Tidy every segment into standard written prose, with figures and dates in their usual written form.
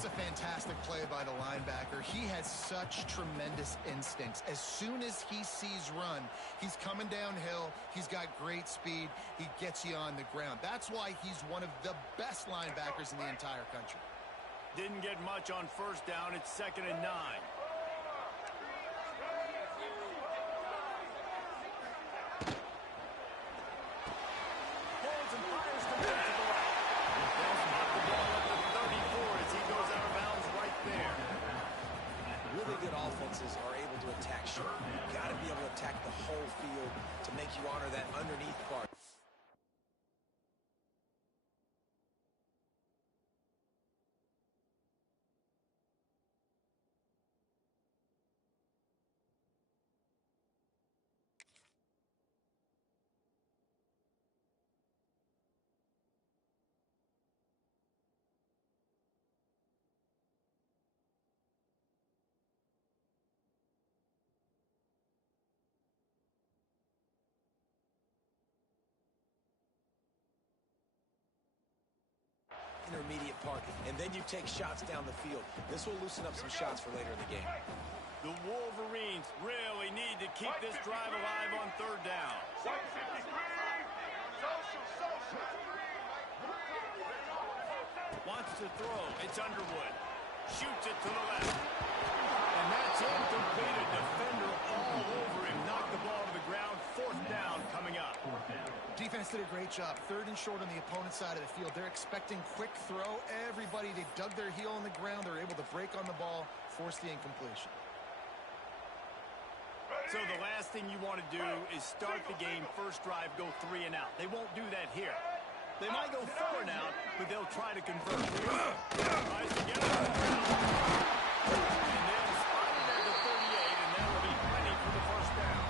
That's a fantastic play by the linebacker. He has such tremendous instincts. As soon as he sees run, he's coming downhill. He's got great speed. He gets you on the ground. That's why he's one of the best linebackers in the entire country. Didn't get much on first down. It's 2nd and 9. Holds and fires complete to the right. They'll spot the ball at the 34 as he goes out of bounds right there. Really good offenses are able to attack short. You've got to be able to attack the whole field to make you honor that underneath part. Intermediate part, and then you take shots down the field. This will loosen up some shots for later in the game. The Wolverines really need to keep this drive alive on 3rd down. Wants to throw. It's Underwood. Shoots it to the left. And that's incomplete. A defender all over him. Knocked the ball to the ground. 4th down coming up. Defense did a great job. 3rd and short on the opponent's side of the field. They're expecting quick throw. Everybody, they dug their heel on the ground. They're able to break on the ball, force the incompletion. So the last thing you want to do is start the game, first drive, go 3 and out. They won't do that here. They might go 4 and out, but they'll try to convert. Tries to get it on the ground. And they'll spot it at the 38, and that'll be plenty for the first down.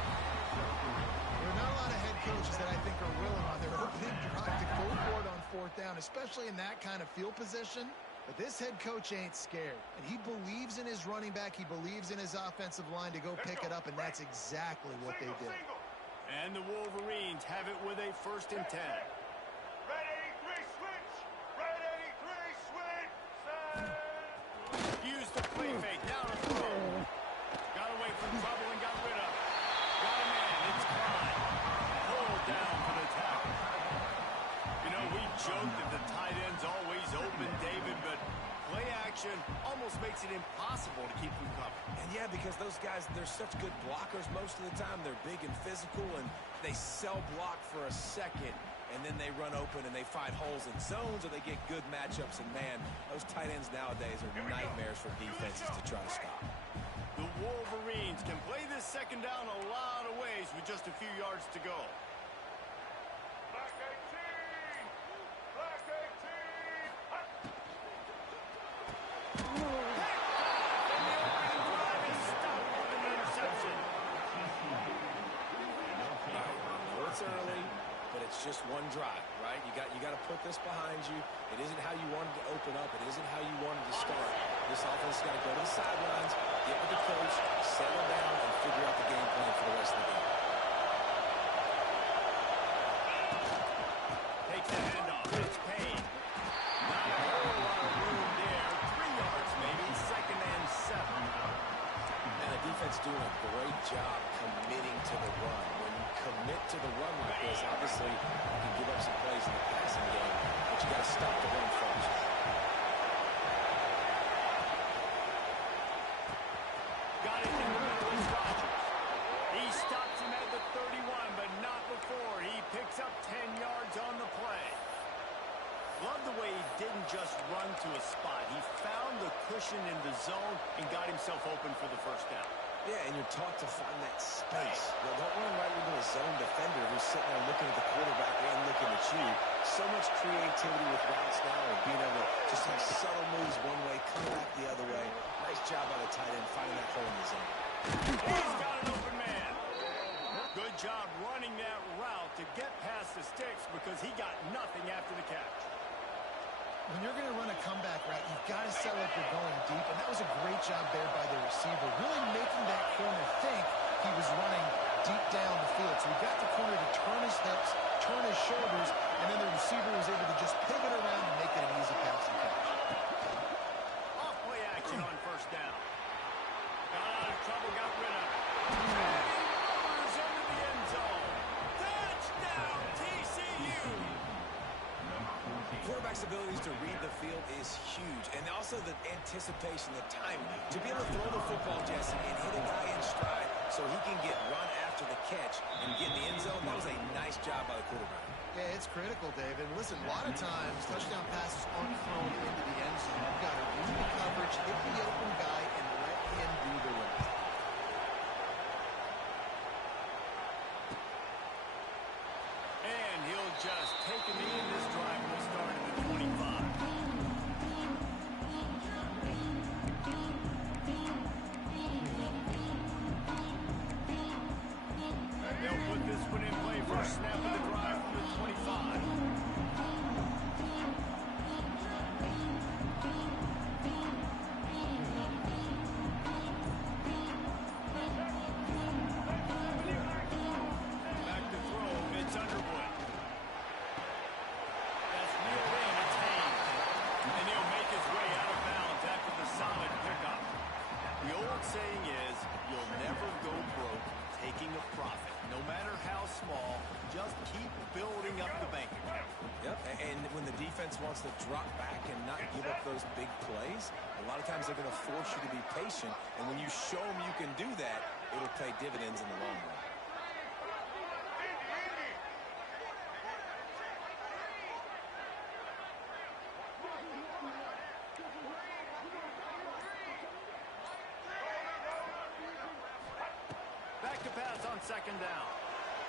There are not a lot of head coaches that I think are willing on their opening drive to go for it on 4th down, especially in that kind of field position. But this head coach ain't scared, and he believes in his running back. He believes in his offensive line to go pick it up, and that's exactly what they did. And the Wolverines have it with a 1st and 10. Red 83, switch! Red 83, switch! Set! Used the play fake, down to throw. Got away from trouble and got rid of it. Got a man, it's Klein. Pulled down for the tackle. You know, we joke that the tight end's always open, David, but play action almost makes it impossible to keep them covered. And yeah, because those guys, they're such good blockers most of the time. They're big and physical, and they sell block for a second, and then they run open and they find holes in zones, or they get good matchups. And man, those tight ends nowadays are nightmares for defenses to try to stop. The Wolverines can play this 2nd down a lot of ways with just a few yards to go. Black 18! Black 18! Hut! And the opening drive is stopped with an interception. It's early, but it's just one drive, right? You got to put this behind you. It isn't how you wanted to open up. It isn't how you wanted to start. This offense is going to go to the sidelines, get with the coach, settle down, and figure out the game plan for the rest of the game. Takes the handoff. It's Payne. Not a whole lot of room there. 3 yards maybe. 2nd and 7. And the defense doing a great job committing to the run. When you commit to the run like this, obviously you can give up some plays in the passing game, but you got to stop the run first. Got it in the middle is Rodgers. He stops him at the 31, but not before. He picks up 10 yards on the play. Love the way he didn't just run to a spot. He found the cushion in the zone and got himself open for the first down. Yeah, and you're taught to find that space. You know, don't run right into a zone defender who's sitting there looking at the quarterback and looking at you. So much creativity with routes now and being able to just have subtle moves one way, come back the other way. Nice job by the tight end finding that hole in the zone. He's got an open man. Good job running that route to get past the sticks because he got nothing after the catch. When you're going to run a comeback route, you've got to sell like you're going deep, and that was a great job there by the receiver, really making that corner think he was running deep down the field. So he got the corner to turn his hips, turn his shoulders, and then the receiver was able to just pivot around and make it an easy pass and catch. On quarterback's abilities to read the field is huge, and also the anticipation, the timing. To be able to throw the football, Jesse, and hit a guy in stride so he can get run after the catch and get in the end zone, that was a nice job by the quarterback. Yeah, it's critical, David. Listen, a lot of times touchdown passes aren't thrown into the end zone. You've got to read the coverage, hit the open guy, and let him do the rest. And he'll just take him in this drive will start at the 25. They'll put this one in play for a snap of the drive from the 25. Back to throw, it's Underwood. That's reeled in, it's Haynes. And he'll make his way out of bounds after the solid pickup. The old saying is, you'll never go broke taking a profit. No matter how small, just keep building up the bank account. Yep, and when the defense wants to drop back and not give up those big plays, a lot of times they're going to force you to be patient, and when you show them you can do that, it'll pay dividends in the long run. Back to pass on second down.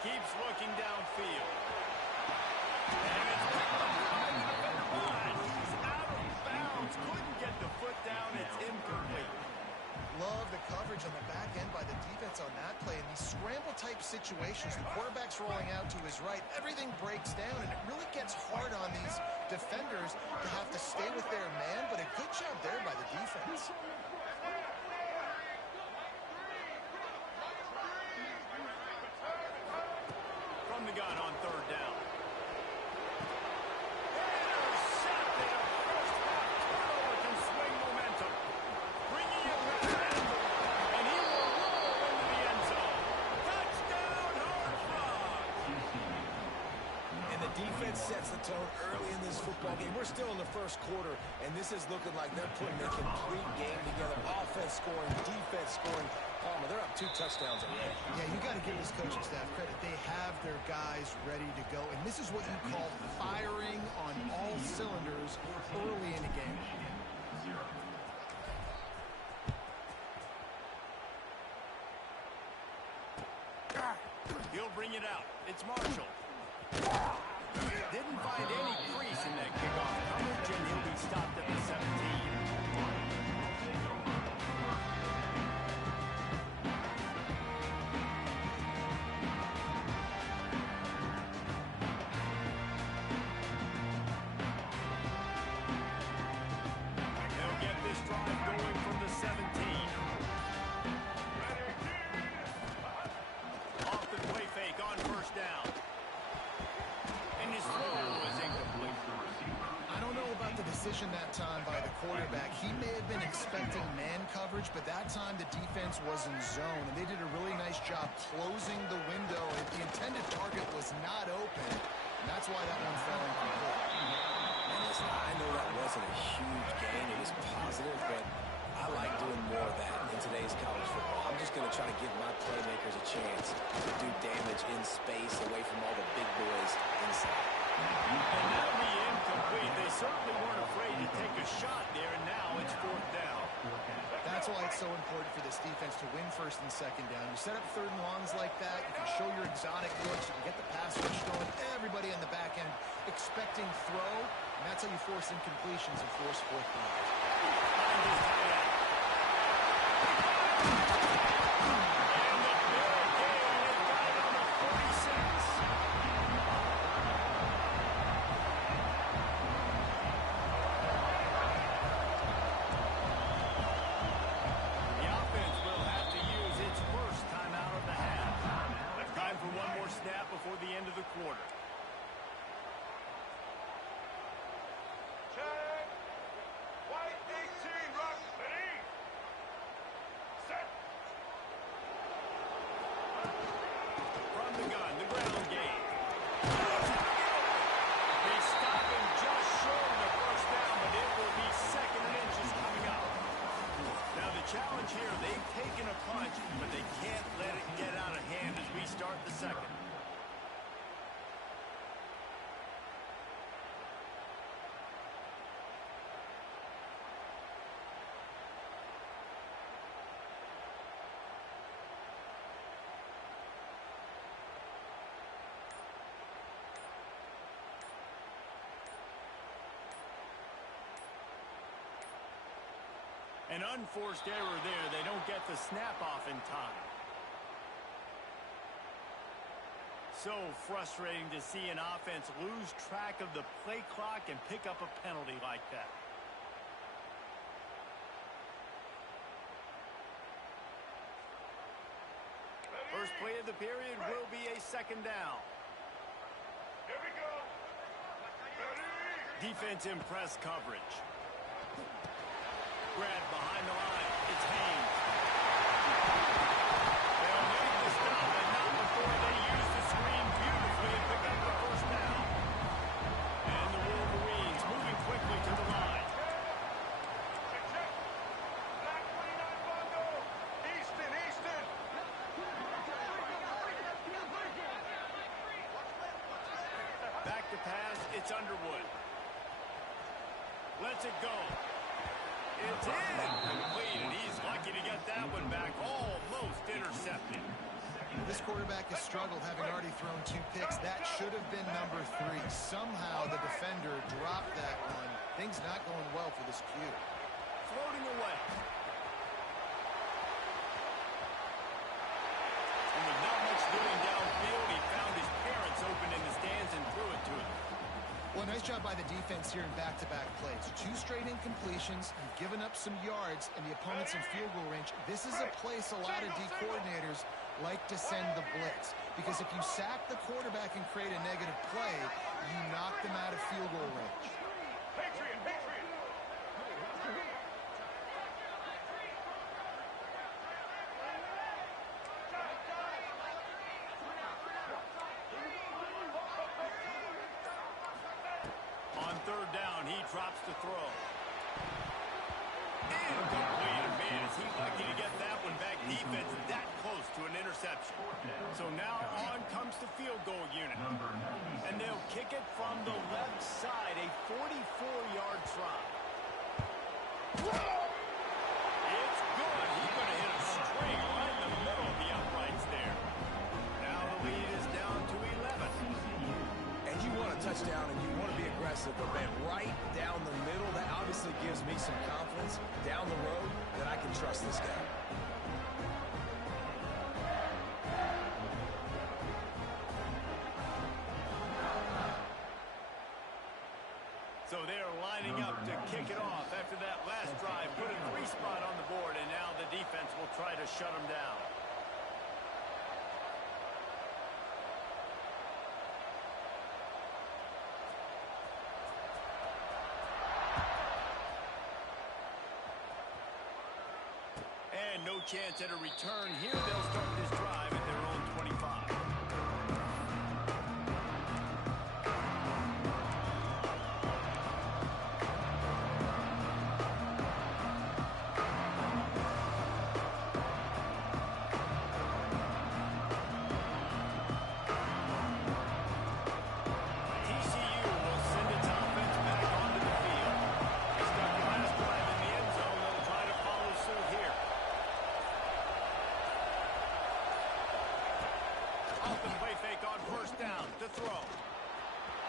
Keeps looking downfield. And it's picked up by the defender, but he's out of bounds. Couldn't get the foot down. It's incomplete. Love the coverage on the back end by the defense on that play. In these scramble-type situations, the quarterback's rolling out to his right. Everything breaks down, and it really gets hard on these defenders to have to stay with their man, but a good job there by the defense. From the gun on third down. Intercepted. A first half turnover can swing momentum. Bringing it back. And he will roll into the end zone. Touchdown, Horned Frogs. And the defense sets the tone early in this football game. We're still in the first quarter, and this is looking like they're putting a complete game together. Offense scoring, defense scoring. Palmer, they're up 2 touchdowns already. Yeah, you got to give this coaching staff credit. They have their guys ready to go, and this is what you call firing on all cylinders early in a game. He'll bring it out. It's Marshall. Didn't find any crease in that kickoff coverage, and he'll be stopped at the 17. They'll get this drive going from the 17. Off the play fake on first down. And his throw is incomplete. I don't know about the decision that time by the quarterback. He may have been expecting man coverage, but that time the defense was in zone, and they did a really nice job closing the window. The intended target was not open, and that's why that one fell incomplete. And listen, I know that wasn't a huge gain. It was positive, but I like doing more of that in today's college football. I'm just going to try to give my playmakers a chance to do damage in space away from all the big boys inside. And that'll be incomplete. They certainly weren't afraid to take a shot there, and now it's fourth down. That's why it's so important for this defense to win first and second down. You set up third and longs like that, you can show your exotic looks, you can get the pass rush going, everybody on the back end expecting throw, and that's how you force incompletions and force fourth downs. And the big gain is right on the 46. The offense will have to use its first timeout of the half. Time for one more snap before the end of the quarter. Check. White 18, rock, ready. Set. An unforced error there. They don't get the snap off in time. So frustrating to see an offense lose track of the play clock and pick up a penalty like that. First play of the period will be a second down. Here we go. Ready? Defense in press coverage. Grab behind the line. It's Haynes. They'll make the stop, but not before they use the screen beautifully and pick up the first down. And the Wolverines moving quickly to the line. Check. Black 29 Bondo. Easton. Back to pass. It's Underwood. Lets it go. It's incomplete, and he's lucky to get that one back. Almost intercepted. This quarterback has struggled, having already thrown 2 picks. That should have been number 3. Somehow the defender dropped that one. Things not going well for this Q. Floating away. And with not much doing downfield, he found his parents open in the stands and threw it to him. Well, nice job by the defense here in back-to-back plays. 2 straight incompletions. You've given up some yards, and the opponent's in field goal range. This is a place a lot of D coordinators like to send the blitz. Because if you sack the quarterback and create a negative play, you knock them out of field goal range. Patriot. On third down, he drops to throw. Incomplete. Man, is he lucky to get that one back. Defense that close to an interception. So now on comes the field goal unit. And they'll kick it from the left side, a 44-yard try. It's good. He's going to hit a straight right in the middle of the uprights there. Now the lead is down to 11. And you want a touchdown and you want to be aggressive, but man, right down the middle, that obviously gives me some confidence down the road that I can trust this guy. So they're lining up to kick it off after that last drive. Put a 3 spot on the board, and now the defense will try to shut them down. And no chance at a return here. They'll start this drive at their own 25. TCU will send its offense back onto the field. They stuck the last drive in the end zone. They'll try to follow suit here. Off the play fake on first down to throw.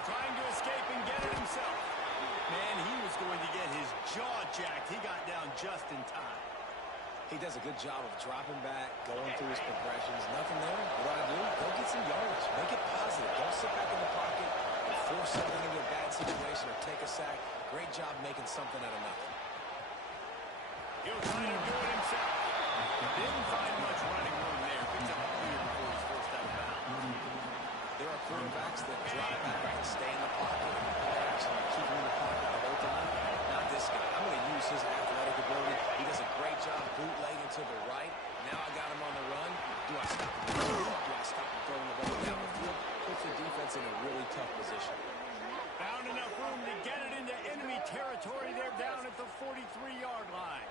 Trying to escape and get it himself. Man, he was going to get his jaw jacked. He got down just in time. He does a good job of dropping back, going through his progressions. Nothing there. What do? Go get some yardage. Make it positive. Don't sit back in the pocket and force something into a bad situation or take a sack. Great job making something out of nothing. He'll try to do it himself. Didn't find much running room there. Picks up a clear before he's forced out of bounds. There are quarterbacks that drop back and stay in the pocket and play action and keep him in the pocket the whole time. Not this guy. I'm going to use his athletic ability. He does a great job bootlegging to the right. Now I got him on the run. Do I stop him? Do I stop him throwing the ball down the field? Puts the defense in a really tough position. Found enough room to get it into enemy territory. They're down at the 43-yard line.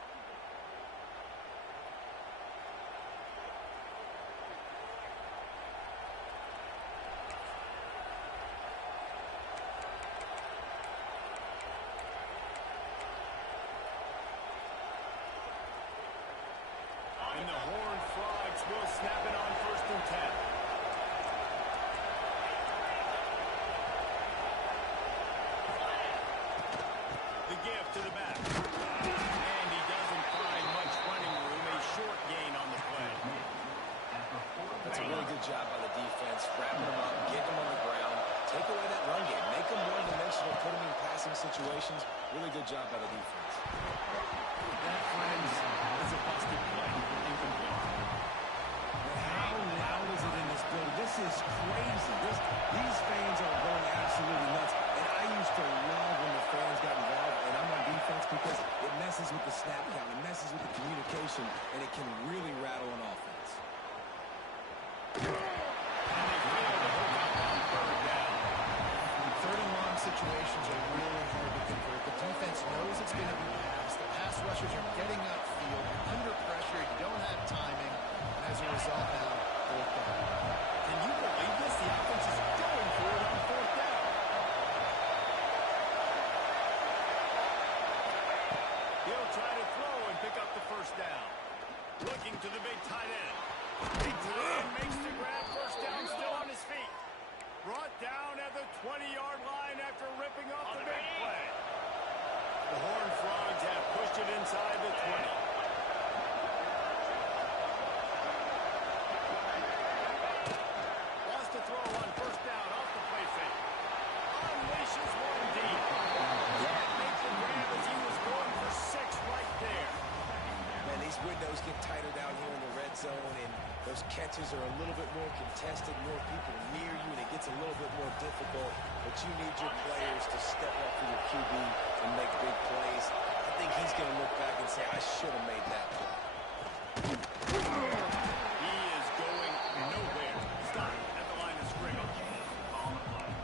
And the Horned Frogs will snap it on 1st and 10. The give to the back. And he doesn't find situations. Really good job by the defense. That, friends, is a busted play. Incomplete. How loud is it in this building? This is crazy. These fans are going absolutely nuts. And I used to love when the fans got involved, and I'm on defense because it messes with the snap count. It messes with the communication, and it can really rattle an offense. And they fail to hook up on third down. Third and long situations are really hard to convert. The defense knows it's going to be passed. The pass rushers are getting upfield. You're under pressure. You don't have timing. And as a result now, fourth down. Can you believe this? The offense is going for it on fourth down. He'll try to throw and pick up the first down. Looking to the big tight end. Big tight end makes the grab. First down, still on his feet. Brought down at the 20-yard line after ripping off the big play. The Horned Frogs have pushed it inside the 20. Wants to throw on first down off the play fake. Unleashes one deep. Can't make the grab as he was going for 6 right there. Man, these windows get tighter down here in the red zone, and those catches are a little bit more contested, more people near you, and it gets a little bit more difficult. But you need your players to step up for your QB and make big plays. I think he's going to look back and say, I should have made that play. He is going nowhere. Stop at the line of scrimmage.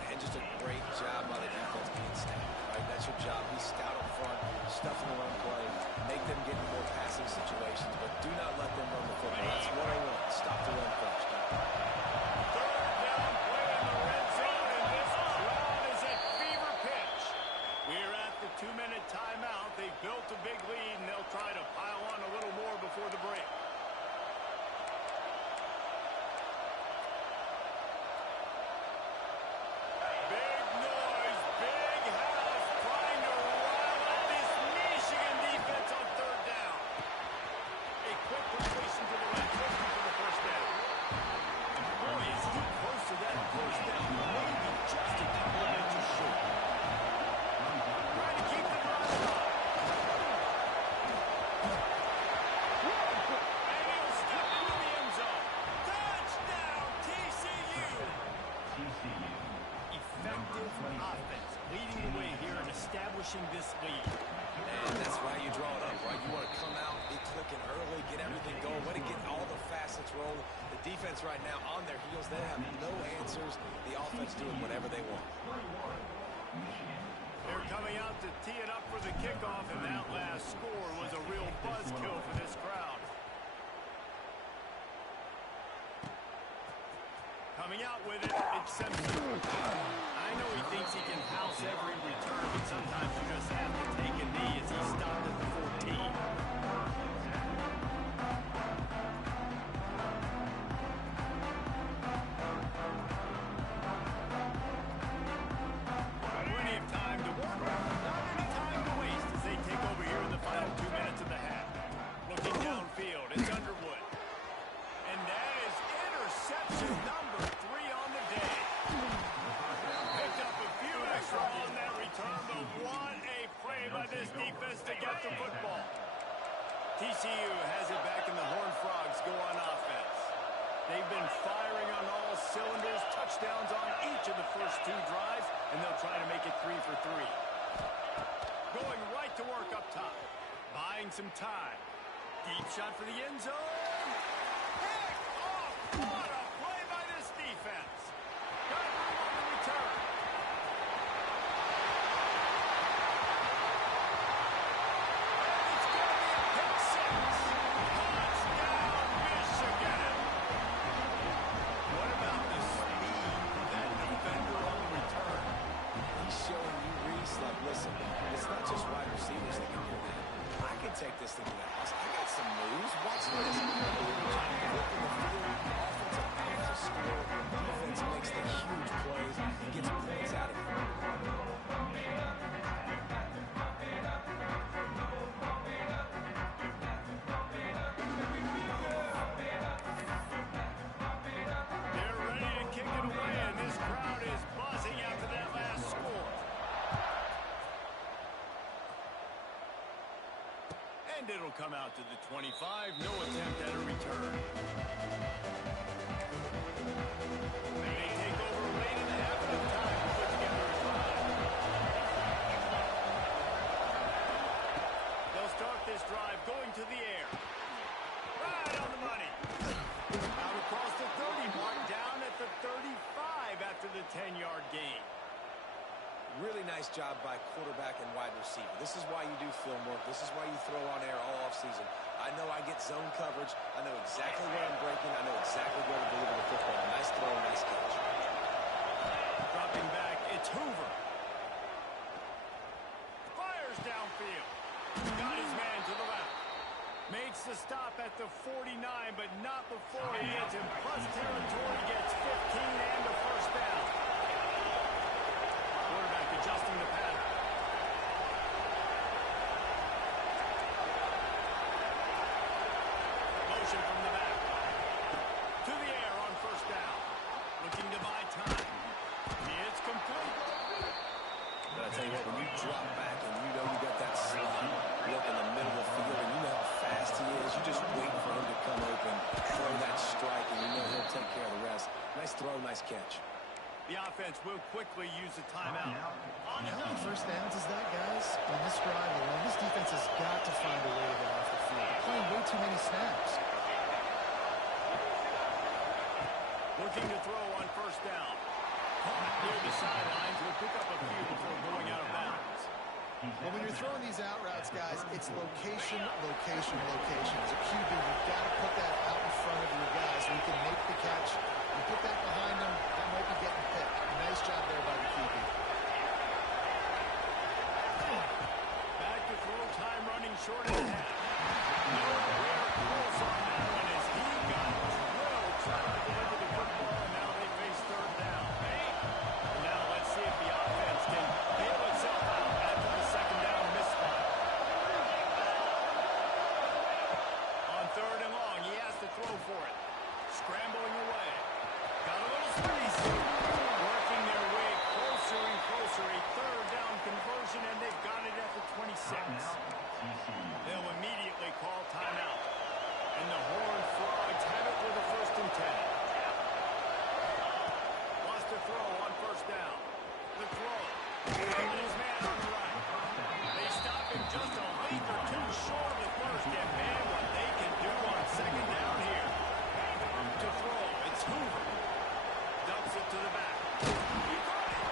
And just a great job by the defense being stout, right? That's your job. Be stout up front, stuff in the run play, make them get in more passing situations, but do not let them run the football. That's 101. Stop the run first. Third down play in the red zone, and this crowd is at fever pitch. We're at the 2-minute timeout. They built a big lead, and they'll try to pile on a little more before the break. Big noise, big house, trying to rile up this Michigan defense on third down. A quick rotation to the right, looking for the first down. Boy, is he close to that first down. Maybe just a couple of inches short. Trying to keep the drive alive. And he'll step into the end zone. Touchdown, TCU. Effective offense, leading the way here and establishing this lead. And that's why you draw it up, right? You want to come out, be clicking early, get everything going, want to get all the facets rolling. The defense right now on their heels, they have no answers. The offense doing whatever they want. They're coming out to tee it up for the kickoff, and that last score was a real buzzkill for this crowd. Coming out with it, it's Simpson. I know he thinks he can house every return, but sometimes you just have to take a knee as he stopped at the 14. Plenty of time to work. Not any time to waste as they take over here in the final 2 minutes of the half. Looking downfield, it's Underwood. And that is interception number 3 on the day. Picked up a few extra on that return, but what a play by this defense to get the football. TCU has it back, and the Horned Frogs go on offense. They've been firing on all cylinders, touchdowns on each of the first 2 drives, and they'll try to make it 3 for 3. Going right to work up top, buying some time. Deep shot for the end zone. Pick off! What a play by this defense. Got room on the return. It's going to be a pick 6. Touchdown, Michigan. What about the speed of that defender on the return? He's showing you, Reese, like, listen, it's not just wide receivers that can do that. I can take this thing to the house. I got some moves. Watch this. Look in the field, offensive out to score. Defense makes the huge plays and gets points out of it. They're ready to kick it away, and this crowd is buzzing after that last score. And it'll come out to the 25. No attempt at a return. They take over late in the half of the time to put together a drive. They'll start this drive going to the air. Right on the money. Out across the 30 mark, down at the 35 after the 10-yard gain. Really nice job by quarterback and wide receiver. This is why you do film work. This is why you throw on air all offseason. I know I get zone coverage. I know exactly where I'm breaking. I know exactly where to deliver the football. Nice throw, nice catch. Dropping back, it's Hoover. Fires downfield. Got his man to the left. Makes the stop at the 49, but not before he gets in plus territory, gets 15 and a first down. Quarterback adjusting the pattern. Motion from the back. To the air on first down. Looking to buy time. It's complete. But I tell you what, when you drop back and you know you got that slot look in the middle of the field and you know how fast he is, you just wait for him to come open, throw that strike, and you know he'll take care of the rest. Nice throw, nice catch. The offense will quickly use a timeout. How many first downs is that, guys? On this drive alone, this defense has got to find a way to get off the field. They're playing way too many snaps. Looking to throw on first down. Caught near the sidelines. Will pick up a few before going out of bounds. Well, when you're throwing these out routes, guys, it's location, location, location. As a QB, you've got to put that out in front of your guys so you can make the catch. You put that behind them, that might be getting picked. Nice job there by the QB. Back to throw, time running short of the half. No rare close on that one as he got drilled trying to deliver the football, and now they face third down. Now let's see if the offense can bail itself out after the second down misfire. On third and long, he has to throw for it. Scrambling away. Got a little space. Working their way closer and closer. A third down conversion, and they've got it at the 26. They'll immediately call timeout. And the Horned Frogs have it with a first and 10. Lost a throw on first down. The throw. And his man on the right. They stop him just a leap or two short of the first. And man, what they can do on second down here. To throw, it's Hoover. Dumps it to the back. He got it.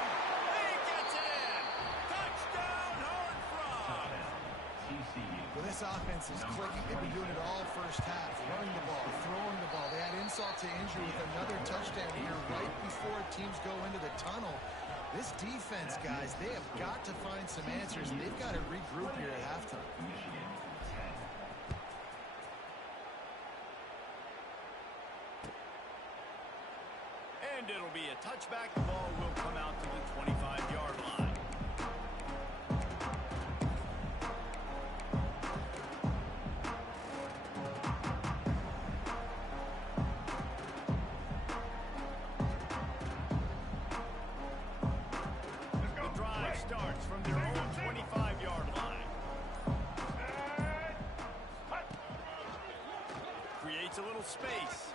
He gets it in. Touchdown, Horned Frogs. Well, this offense is clicking. They've been doing it all first half. Running the ball, throwing the ball. They add insult to injury with another touchdown here right before teams go into the tunnel. This defense, guys, they have got to find some answers, and they've got to regroup here at halftime. And it'll be a touchback. The ball will come out to the 25-yard line. The drive starts from their own 25-yard line. Creates a little space.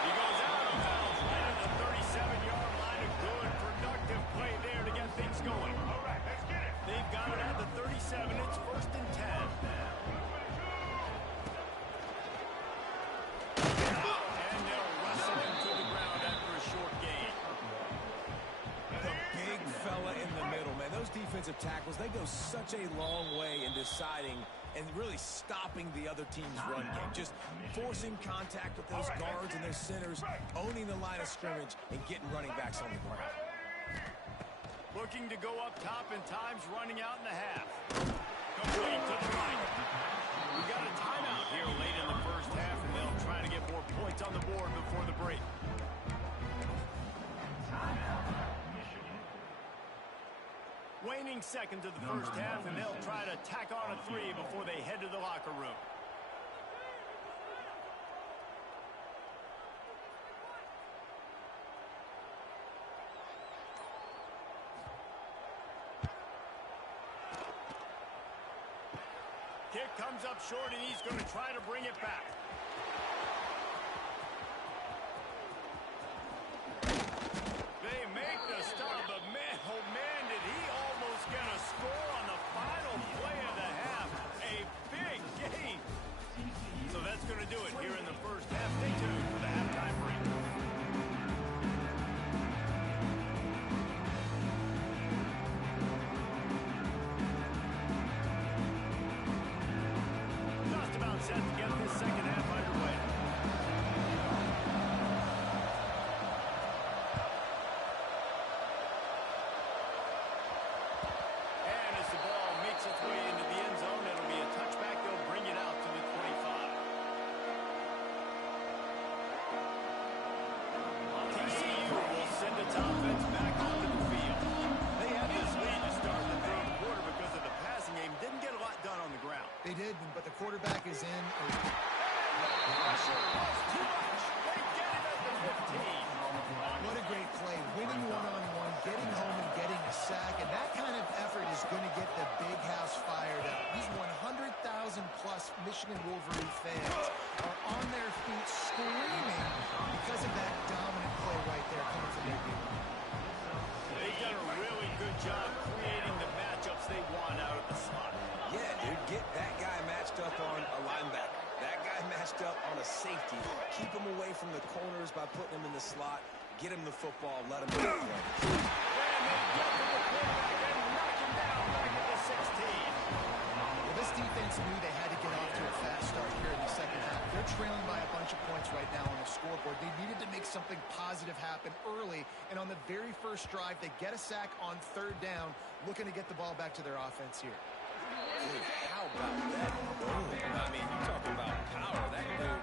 He goes out of bounds right at the 37-yard line. A good, productive play there to get things going. All right, let's get it. They've got it at the 37. It's first and 10. And they'll wrestle him to the ground after a short gain. The big fella in the middle, man. Those defensive tackles, they go such a long way in deciding and really stopping the other team's run game. Just forcing contact with those guards and their centers, owning the line of scrimmage, and getting running backs on the ground. Looking to go up top, and time's running out in the half. Complete to the right. We got a timeout here late in the first half, and they'll try to get more points on the board before the break. Waning seconds of the first half, and they'll try to tack on a 3 before they head to the locker room. Kick comes up short, and he's going to try to bring it back. They make the stop, but man, oh man, did he almost get a score on the final play of the half. A big game. So that's going to do it here in the first half. Stay tuned for the halftime break. Just about set to get this second half underway. And as the ball makes its way into the end zone, it'll be a touchback. They'll bring it out to the 25. TCU will send its offense back onto the field. They had this lead to start the third quarter because of the passing game. Didn't get a lot done on the ground. They did, but the quarterback is in. Pressure was too much. They get it at the 15. What a great play. Winning one-on-one, getting home and getting a sack. And that kind of effort is going to get the big house fired up. These 100,000-plus Michigan Wolverine fans are on their feet screaming because of that dominant play right there coming from their team. They've done a really good job creating the matchups they want out of the slot. Yeah, dude, get that guy matched up on a linebacker. That guy matched up on a safety. Keep him away from the corners by putting him in the slot. Get him the football. Let him make the play. And they get to the quarterback and knock him down back at the 16. Well, this defense knew they had to get off to a fast start here in the second half. They're trailing by a bunch of points right now on the scoreboard. They needed to make something positive happen early, and on the very first drive, they get a sack on third down, looking to get the ball back to their offense here. Dude, how about that boom? I mean, you talk about power. That dude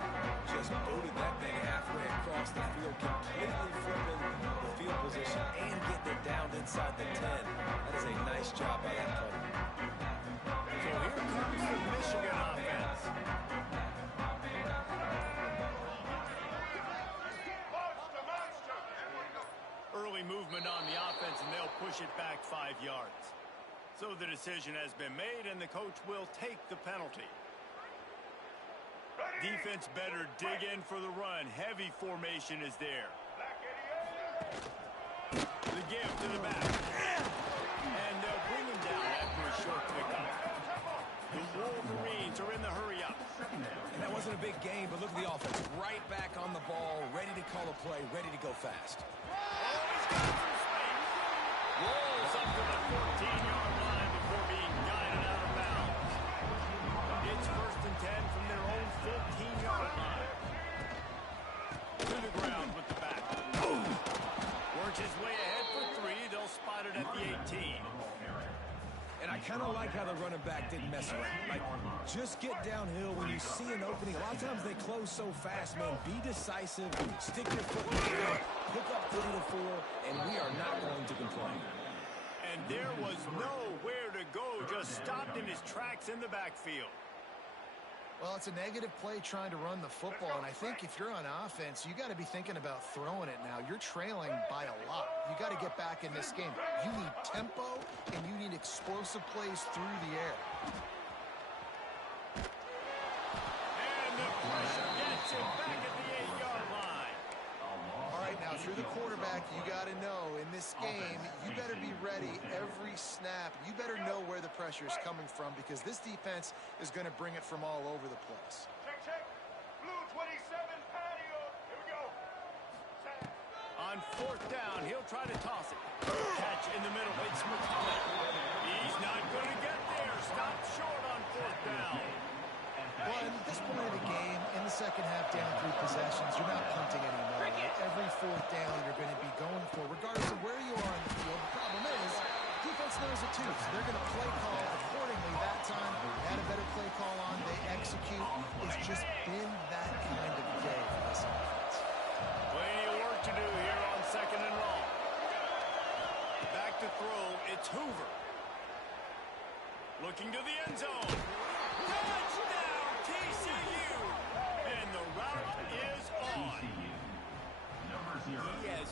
just booted that thing halfway across the field, completely flipping the field position and getting it down inside the 10. That is a nice job by that player. So here comes the Michigan offense. Monster, monster. Early movement on the offense, and they'll push it back 5 yards. So the decision has been made, and the coach will take the penalty. Defense better dig in for the run. Heavy formation is there. The give to the back. And they'll bring him down after a short pickup. The Wolverines are in the hurry-up. And that wasn't a big game, but look at the offense. Right back on the ball, ready to call a play, ready to go fast. Oh, he's got some space. Rolls up to the 14-yard line before being guided out of bounds. It's 1st and 10 from their own 14-yard line. To the ground with the back. Works his way ahead for 3. They'll spot it at the 18. And I kind of like how the running back didn't mess around. Like, just get downhill when you see an opening. A lot of times they close so fast, man. Be decisive, stick your foot in the ground, pick up 3 to 4, and we are not going to complain. And there was nowhere to go, just stopped in his tracks in the backfield. Well, it's a negative play trying to run the football, and I think if you're on offense, you got to be thinking about throwing it now. You're trailing by a lot. You got to get back in this game. You need tempo, and you need explosive plays through the air. And the pressure gets him back at the 8-yard line. All right, now, if you're the quarterback, you got to know in this game, you better be ready every snap. You better know where the pressure is coming from because this defense is going to bring it from all over the place. Check, check. Blue 27 patio. Here we go. Set. On 4th down, he'll try to toss it. Catch in the middle. It's McCullough. He's not going to get there. Stopped short on 4th down. Well, at this point of the game, in the second half, down 3 possessions, you're not punting anymore. Every 4th down, you're going to be going for, regardless of where you are in the field. The problem is, defense knows it too, so they're going to play call accordingly. That time, they had a better play call on. They execute. It's just been that kind of day for this offense. Plenty of work to do here on 2nd and long. Back to throw, it's Hoover. Looking to the end zone. Touchdown, TCU! And the route is on. He has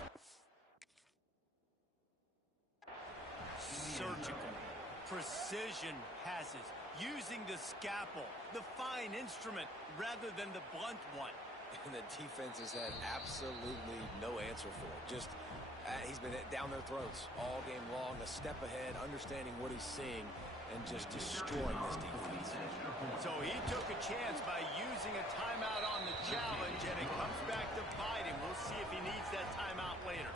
surgical. precision passes, using the scalpel, the fine instrument, rather than the blunt one. And the defense has had absolutely no answer for it. Just, he's been down their throats all game long, a step ahead, understanding what he's seeing, and just destroying this defense. So he took a chance by using a timeout on the challenge, and it comes back to bite him. We'll see if he needs that timeout later.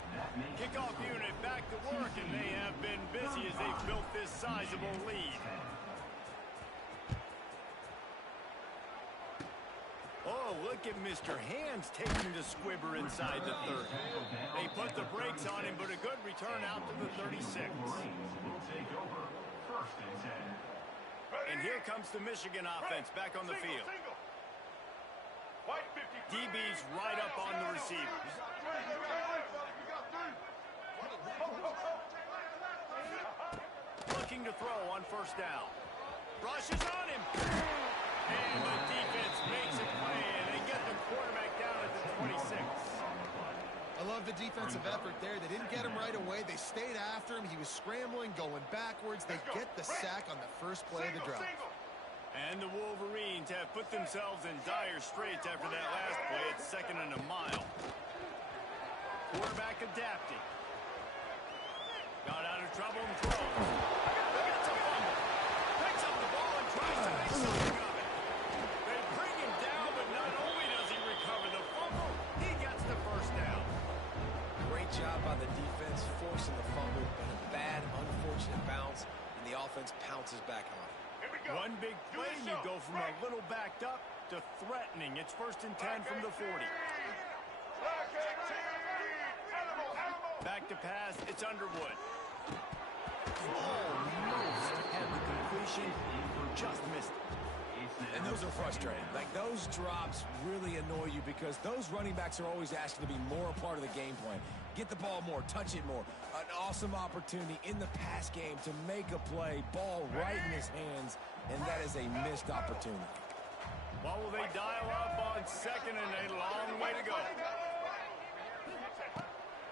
Kickoff unit back to work, and they have been busy as they've built this sizable lead. Oh, look at Mr. Hands taking the squibber inside the 30. They put the brakes on him, but a good return out to the 36. And here comes the Michigan offense back on the field. DB's right up on the receivers. Looking to throw on first down. Rushes on him. And the defense makes a play, and they get the quarterback down at the 26. I love the defensive effort there. They didn't get him right away. They stayed after him. He was scrambling, going backwards. They get the sack on the first play of the drive. And the Wolverines have put themselves in dire straits after that last play. It's 2nd and a mile. Quarterback adapting. Got out of trouble and throws. Gets a fumble. Picks up the ball and tries to make something of it. They bring him down, but not only does he recover the fumble, he gets the first down. Great job by the defense, forcing the fumble, but a bad, unfortunate bounce, and the offense pounces back on it. One big play, you go from a little backed up to threatening. It's 1st and 10 from the 40. Back to pass, it's Underwood. Almost had the completion, just missed it. And those are frustrating. Like, those drops really annoy you because those running backs are always asked to be more a part of the game plan. Get the ball more, touch it more. An awesome opportunity in the pass game to make a play, ball right in his hands, and that is a missed opportunity. What will they dial up on 2nd and a long way to go?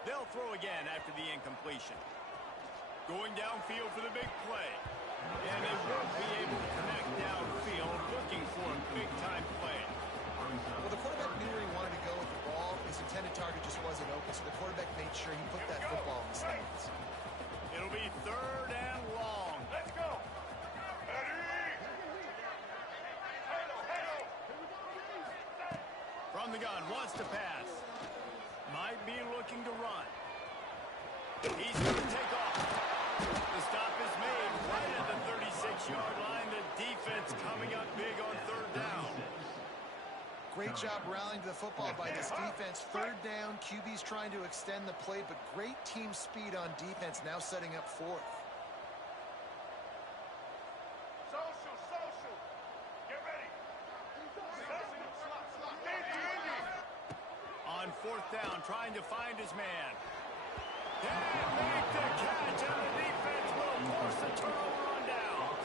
They'll throw again after the incompletion. Going downfield for the big play. And they won't be able to connect downfield, looking for a big-time play. Well, the quarterback knew where he wanted to go with the ball. His intended target just wasn't open, so the quarterback made sure he put that football in the stands. It'll be 3rd and long. Let's go. From the gun, wants to pass. Might be looking to run. He's going to take off. The stop is made right at the 36-yard line. The defense coming up big on 3rd down. Great job rallying to the football by this defense. 3rd down, QB's trying to extend the play, but great team speed on defense, now setting up 4th. Social. Get ready. On 4th down, trying to find his man. Can't make the catch, and the defense will force the turnover on down.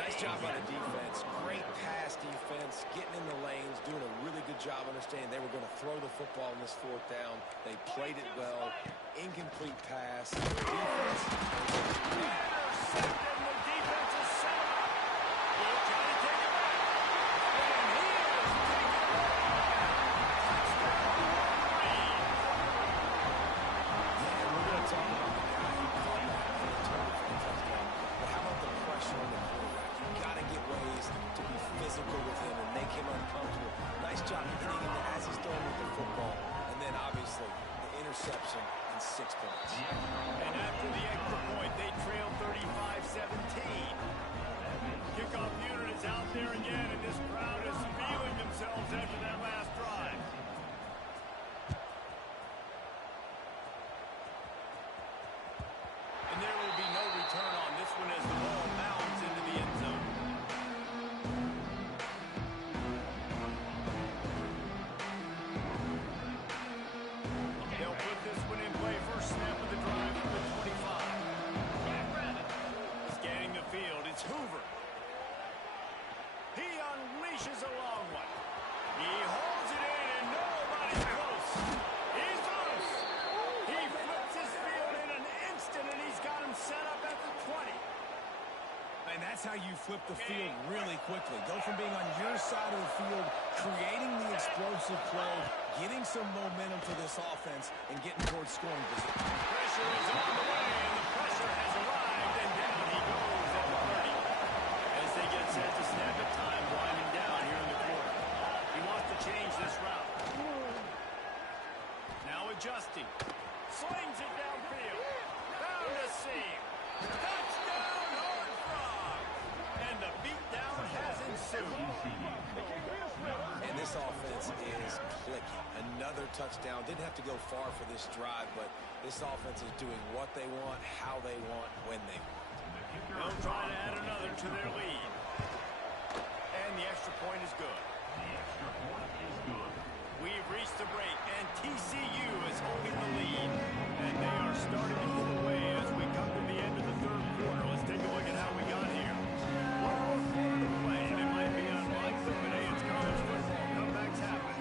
Nice job by the defense. Great pass defense, getting in the lanes, doing a really good job understanding they were going to throw the football in this 4th down. They played it well. Incomplete pass. Defense. Intercepted, and the defense is set up. Will try to take it back. And he is taking it back. Touchdown, Reed. Yeah, we're going to talk about the guy who caught that for the touchdown. But how about the pressure on the quarterback? You got to get ways to be physical with him and make him uncomfortable. Nice job hitting him as he's throwing with the football. And then, obviously, the interception and 6 points. And after the extra point, That's how you flip the field really quickly. Go from being on your side of the field, creating the explosive play, getting some momentum for this offense, and getting towards scoring position. Pressure is on the way, and the pressure has arrived, and down he goes at the 30. As they get set to snap it, time winding down here in the quarter. He wants to change this route. Now adjusting. Slings it downfield. Found a seam. Touchdown, Horned Frogs! And the beatdown has ensued. And this offense is clicking. Another touchdown. Didn't have to go far for this drive, but this offense is doing what they want, how they want, when they want. They'll try to add another to their lead. And the extra point is good. We've reached the break, and TCU is holding the lead. And they are starting to pull away as we come to the end of the third quarter. Let's take a look at how we got here. One more quarter to play, and it might be unlikely, but hey, it's college football. Comebacks happen.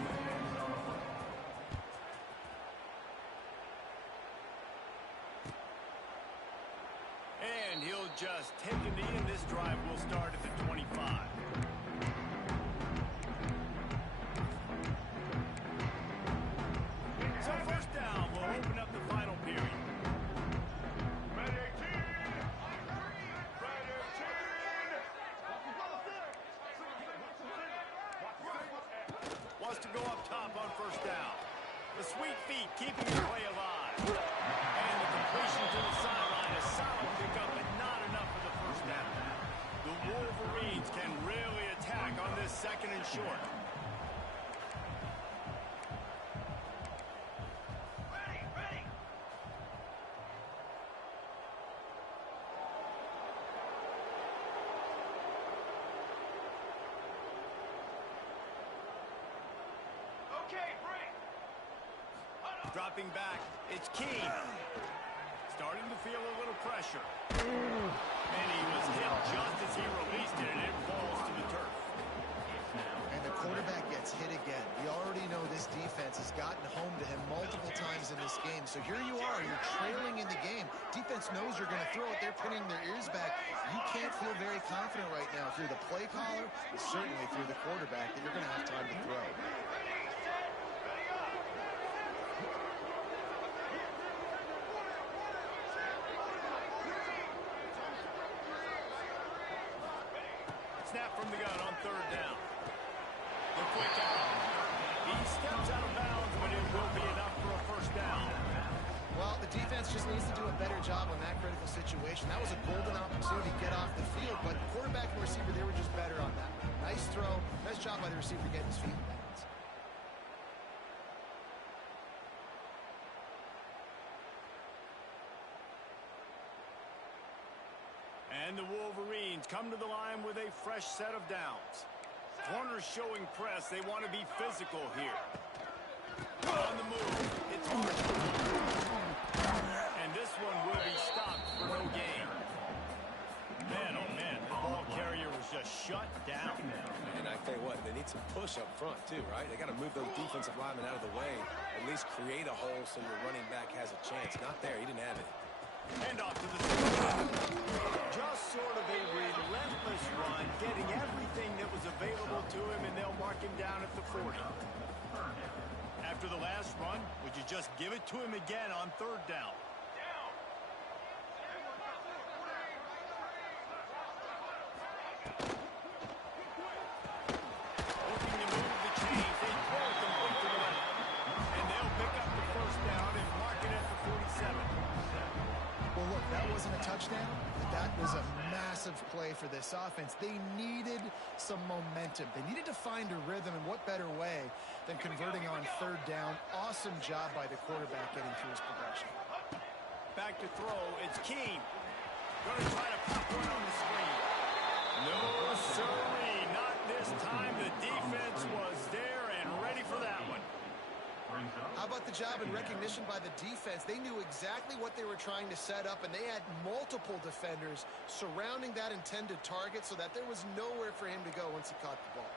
And he'll just take a knee, and this drive will start at the 25. So first down will open up the final period. Ready, team! Ready, team! Wants to go up top on first down. The sweet feet keeping the play alive. And the completion to the sideline, a solid pickup, but not enough for the first down. The Wolverines can really attack on this second and short. Okay, break! Dropping back, it's Keene. Starting to feel a little pressure. And he was hit just as he released it, and it falls to the turf. And the quarterback gets hit again. We already know this defense has gotten home to him multiple times in this game. So here you are, you're trailing in the game. Defense knows you're going to throw it. They're pinning their ears back. You can't feel very confident right now if you're the play caller, but certainly if you're the quarterback, that you're going to have time to throw. Snap from the gun on third down. The quick out. He steps out of bounds, but it will be enough for a first down. Well, the defense just needs to do a better job on that critical situation. That was a golden opportunity to get off the field, but quarterback and receiver, they were just better on that. Nice throw. Nice job by the receiver getting his feet in bounds. And the Wolverines come to the line with a fresh set of downs. Corners showing press. They want to be physical here. On the move. It's hard. And this one will be stopped for no gain. Man, oh man, the ball carrier was just shut down. And I tell you what, they need some push up front too, right? They got to move those defensive linemen out of the way, at least create a hole so your running back has a chance. Not there. He didn't have it. And off to the side. Just sort of a relentless run, getting everything that was available to him, and they'll mark him down at the 40. After the last run, would you just give it to him again on third down? Looking to move the chains. They throw it complete to the left. And they'll pick up the first down and mark it at the 47. Well, look, that wasn't a touchdown, but that was a massive play for this offense. They needed some momentum. They needed to find a rhythm, and what better way than converting on third down. Awesome job by the quarterback getting through his progression. Back to throw, it's Keene. Going to try to pop one on the screen. No, sirree, not this time. The defense was there and ready for that one. How about the job and recognition by the defense? They knew exactly what they were trying to set up, and they had multiple defenders surrounding that intended target so that there was nowhere for him to go once he caught the ball.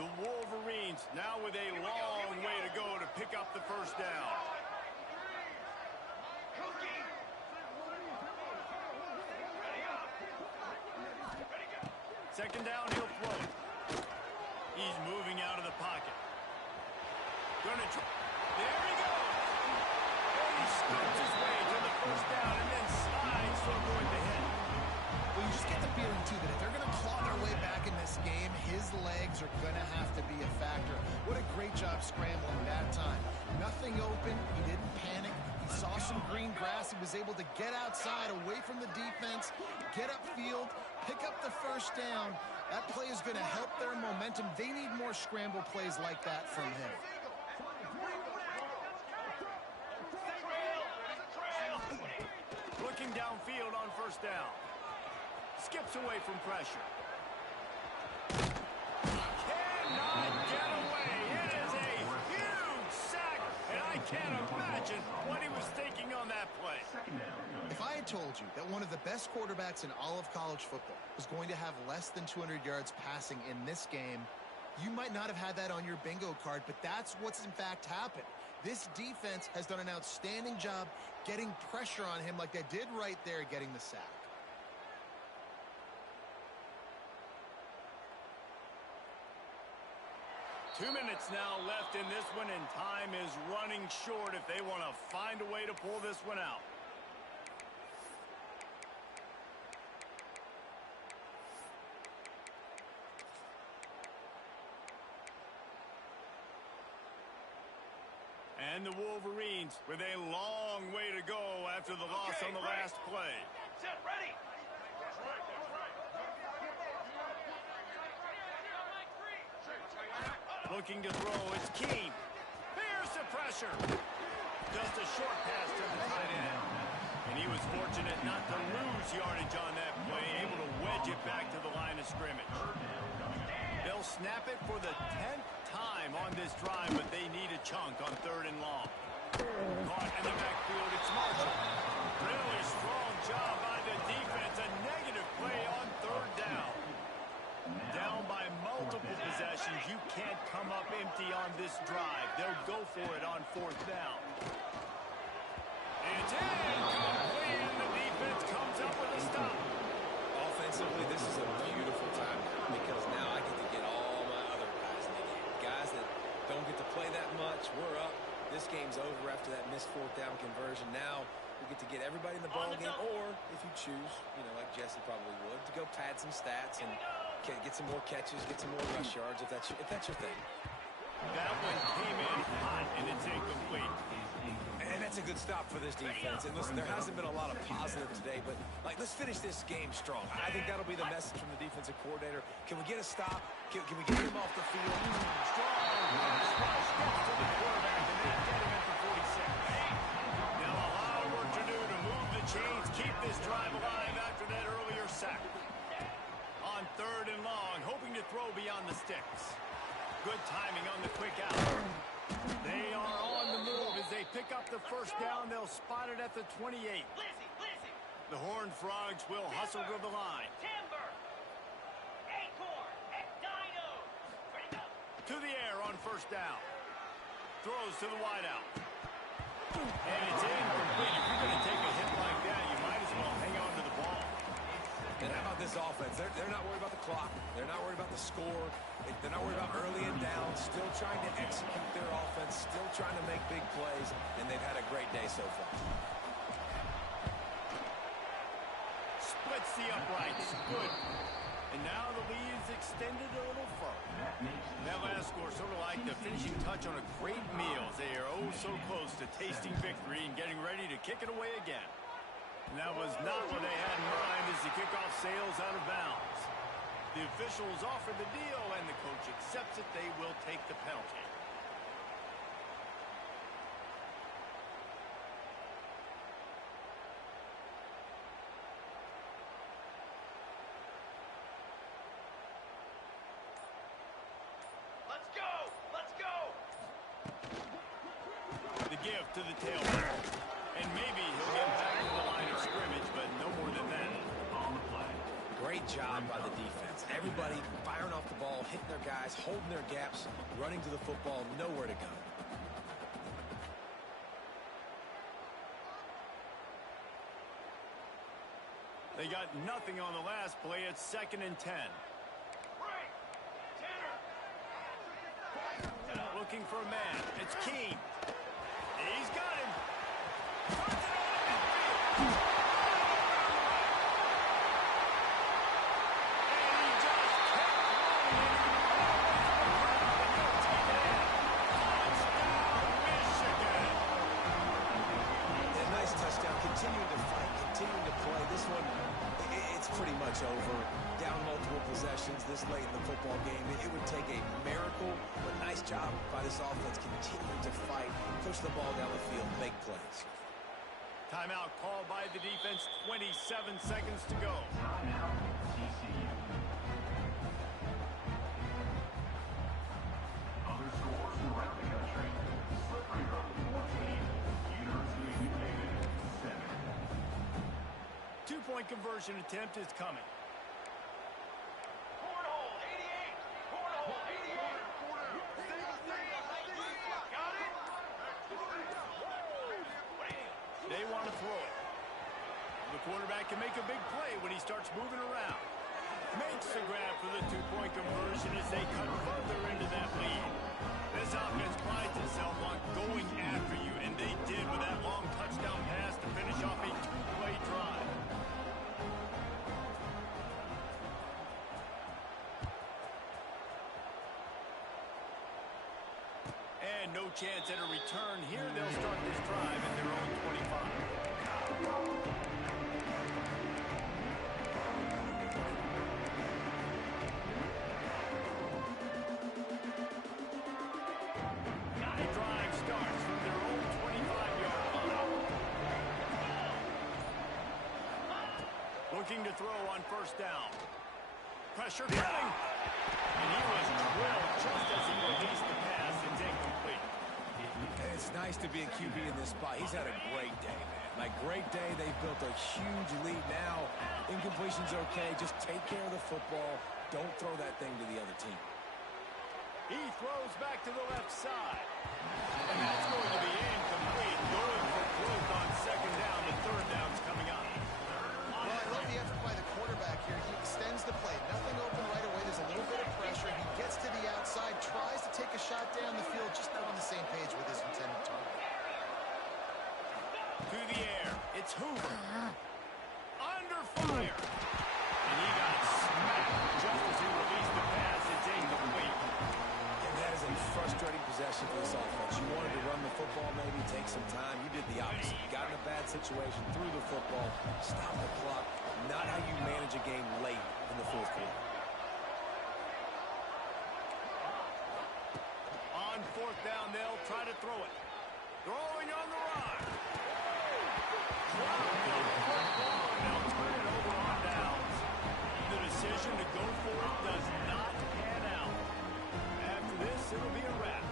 The Wolverines now with a long way to go to pick up the first down. second down, he'll throw it. He's moving out of the pocket. Gonna try. There he goes. And he scoops his way to the first down and then slides to avoid the hit. Well, you just get the feeling, too, that if they're going to claw their way back in this game, his legs are going to have to be a factor. What a great job scrambling that time. Nothing open. He didn't panic. He saw some green grass. He was able to get outside, away from the defense, get upfield, pick up the first down. That play is going to help their momentum. They need more scramble plays like that from him. Looking downfield on first down. Skips away from pressure. Cannot get away. It is a huge sack, and I can't imagine what he was thinking on that play. If I had told you that one of the best quarterbacks in all of college football was going to have less than 200 yards passing in this game, you might not have had that on your bingo card, but that's what's in fact happened. This defense has done an outstanding job getting pressure on him like they did right there getting the sack. Two minutes now left in this one, and time is running short if they want to find a way to pull this one out. And the Wolverines with a long way to go after the loss on the last play. Set, ready. Looking to throw, it's Keene. Here's the pressure. Just a short pass to the tight end. And he was fortunate not to lose yardage on that play, able to wedge it back to the line of scrimmage. They'll snap it for the 10th time on this drive, but they need a chunk on third and long. Caught in the backfield, it's Marshall. Really strong job by the defense. A negative play on third down. Down by multiple possessions. You can't come up empty on this drive. They'll go for it on fourth down. It's incomplete, and the defense comes up with a stop. Offensively, this is a beautiful time because now I get to get all my other guys in the game. Guys that don't get to play that much. We're up. This game's over after that missed fourth down conversion. Now we get to get everybody in the ball game, or if you choose, like Jesse probably would, to go pad some stats and get some more catches, get some more rush yards if that's your thing. That one came in hot, and it's incomplete. And that's a good stop for this defense. And listen, there hasn't been a lot of positive today, but let's finish this game strong. I think that'll be the message from the defensive coordinator. Can we get a stop? Can we get him off the field? Strong steps to the quarterback, and they get him at the 46. Now a lot of work to do to move the chains, keep this drive alive after that earlier sack. On third and long, hoping to throw beyond the sticks. Good timing on the quick out. They are on the move as they pick up the first down. They'll spot it at the 28. The Horned Frogs will hustle to the line. Timber. Acorn. Dino. Ready to go. To the air on first down. Throws to the wideout. And it's incomplete. If you're going to take a hit like that, you might as well hang on to the ball. And how about this offense? They're not worried about the clock. They're not worried about the score. They're not worried about early and down. Still trying to execute their offense. Still trying to make big plays. And they've had a great day so far. Splits the uprights. Good. And now the lead's extended a little further. That last score sort of like the finishing touch on a great meal. They are oh so close to tasting victory and getting ready to kick it away again. And that was not what they had in mind as the kickoff sails out of bounds. The officials offer the deal, and the coach accepts it. They will take the penalty. Let's go. Let's go. The gift to the tailback. And maybe he'll get back to the line of scrimmage, but no more than that. Great job by the defense. Everybody firing off the ball, hitting their guys, holding their gaps, running to the football, nowhere to go. They got nothing on the last play. It's 2nd and 10. looking for a man. It's Keene. He's got him. Turns it on to midfield. And he just kept rolling it. Touchdown, Michigan. A nice touchdown. Continuing to fight, continuing to play. This one, it's pretty much over. Down multiple possessions this late in the football game. It would take a miracle, but nice job by this offense continuing to fight, push the ball down the field, make plays. Timeout called by the defense. 27 seconds to go. Other scores from around the country. Slippery Road 14. University of New Haven 7. Two-point conversion attempt is coming. Cornhole 88. Cornhole 88. Got it? They want to throw it. The quarterback can make a big play when he starts moving around. Makes the grab for the two-point conversion as they cut further into that lead. This offense prides itself on going after you, and they did with that long touchdown pass to finish off a two-play drive. And no chance at a return here. They'll start this drive at their own 25. The drive starts from their own 25-yard line. Looking to throw on first down. Pressure coming. And he was drilled just as he released the pass. It's incomplete. It's nice to be a QB in this spot. He's had a great day, man. Like, great day. They've built a huge lead now. Incompletion's okay. Just take care of the football. Don't throw that thing to the other team. He throws back to the left side. And that's going to be incomplete. Going for growth on second down. And third down's coming up. Well, I love the effort by the quarterback here. He extends the play. Nothing open right away. There's a little bit of pressure. He gets to the outside, tries to take a shot down the field, just not on the same page with his intended target. To the air. It's Hoover. Under fire. And he got smacked just as he released the pass. It's incomplete. And that is a frustrating possession for this offense. You wanted to run the football, maybe take some time. You did the opposite. You got in a bad situation, threw the football, stopped the clock. Not how you manage a game late in the fourth quarter. On fourth down, they'll try to throw it. Throwing on the run. Dropped the football, and they'll turn it over on downs. The decision to go for it does not pan out. After this, it'll be a wrap.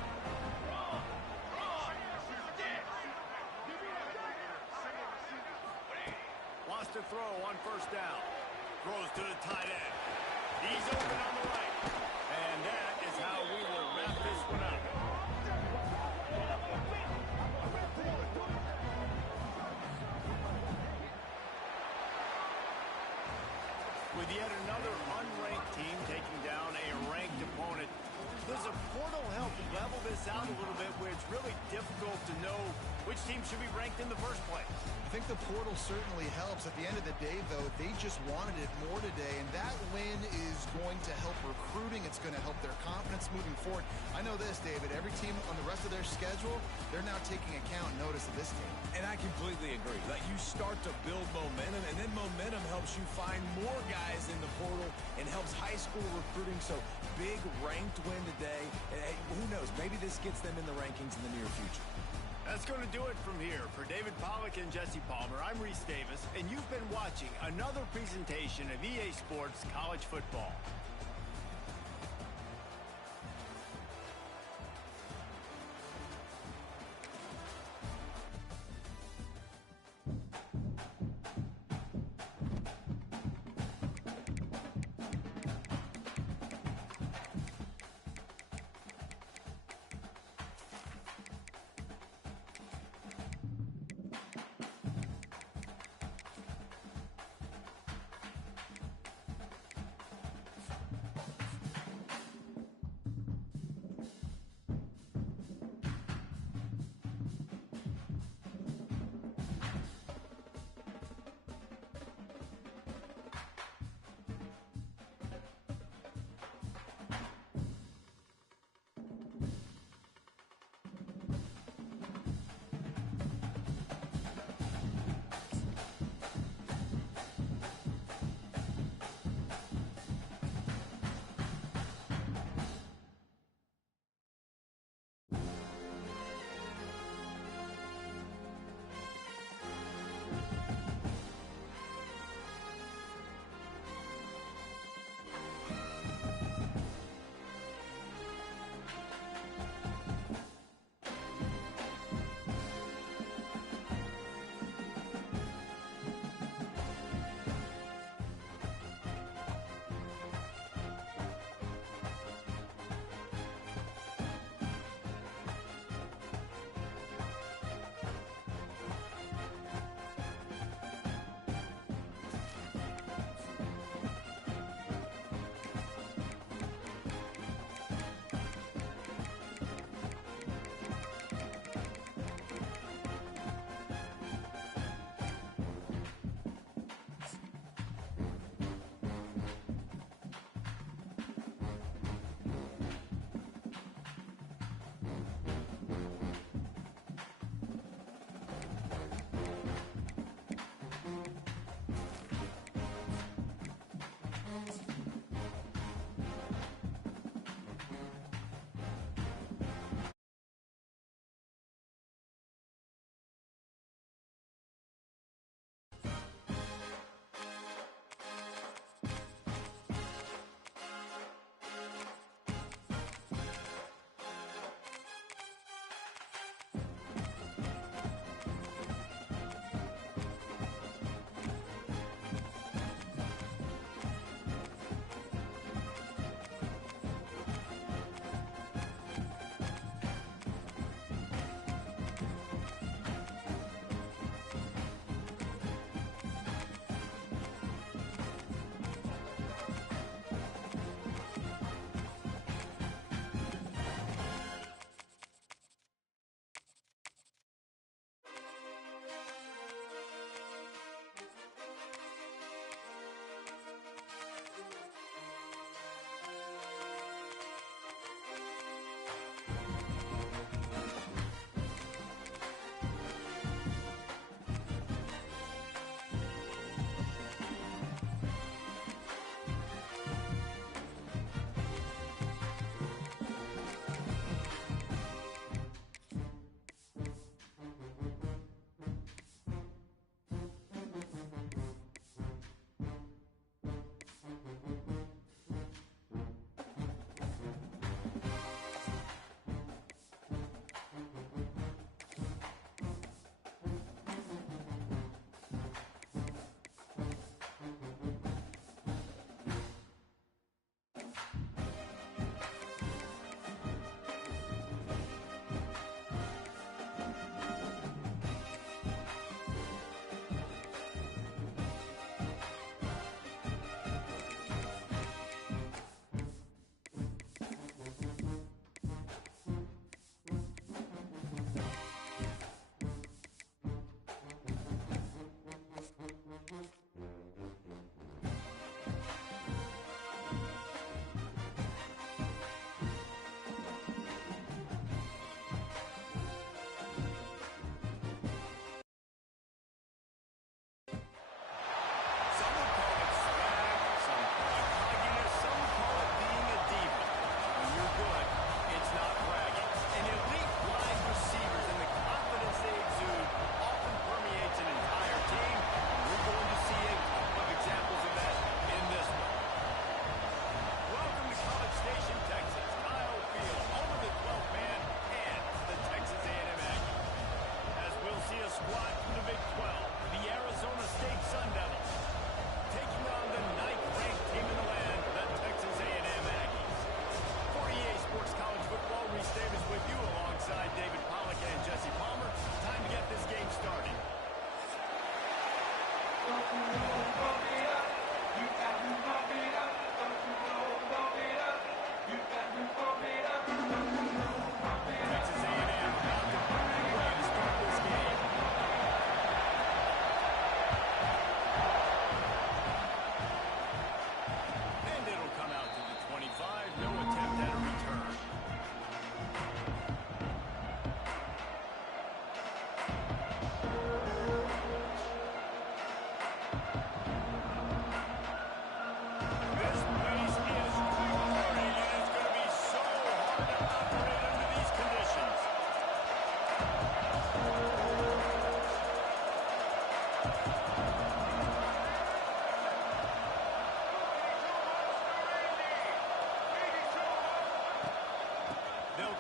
Wants to throw on first down. Throws to the tight end. He's open on the right. And that is how we will wrap this one up. With yet another unranked team taking down a ranked opponent, does a portal help level this out a little bit where it's really difficult to know which team should be ranked in the first place? I think the portal certainly helps. At the end of the day, though, they just wanted it more today, and that win is going to help recruiting. It's going to help their confidence moving forward. I know this, David. Every team on the rest of their schedule, they're now taking account and notice of this team. And I completely agree. Like, you start to build momentum, and then momentum helps you find more guys in the portal and helps high school recruiting. So, big ranked win today. Hey, who knows? Maybe this gets them in the rankings in the near future. That's going to do it from here. For David Pollack and Jesse Palmer, I'm Reese Davis, and you've been watching another presentation of EA Sports College Football.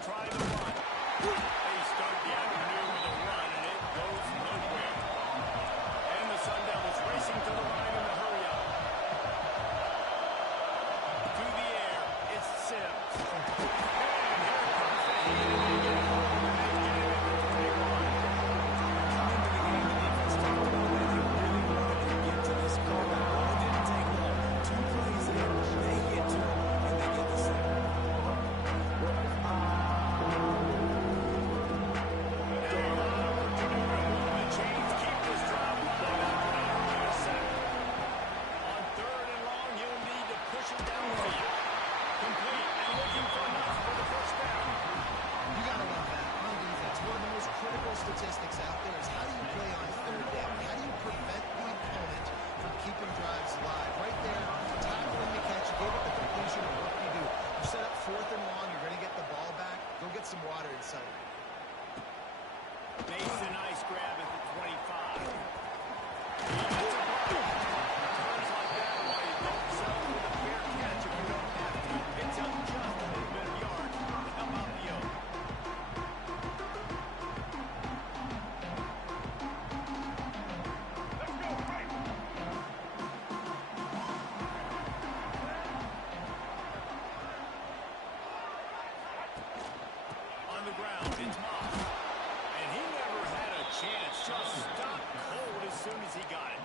try the run. They start the afternoon with a run, and it goes nowhere. And the Sun Devils racing to the line in the hurry up. To the air, it's Sims. And here comes the heat, and they get it home, and they get it at the 21. Coming into the game, the defense talked about that they really wanted to get to this score. That ball didn't take long. 2 plays in, they get to it, and they get the sack. Statistics out there is how do you play on third down? How do you prevent the opponent from keeping drives live? Right there, tackling the catch, you gave it the completion, and what do? You set up 4th and long, you're going to get the ball back, go get some water and celebrate. Makes a nice grab at the 25. He gets a block. Turns like that, while you don't settle with a fair catch if you don't have to. Picks up just a little bit of yards to help out the yoke. On the ground, it's Moss. And he never had a chance. Just stopped cold as soon as he got it.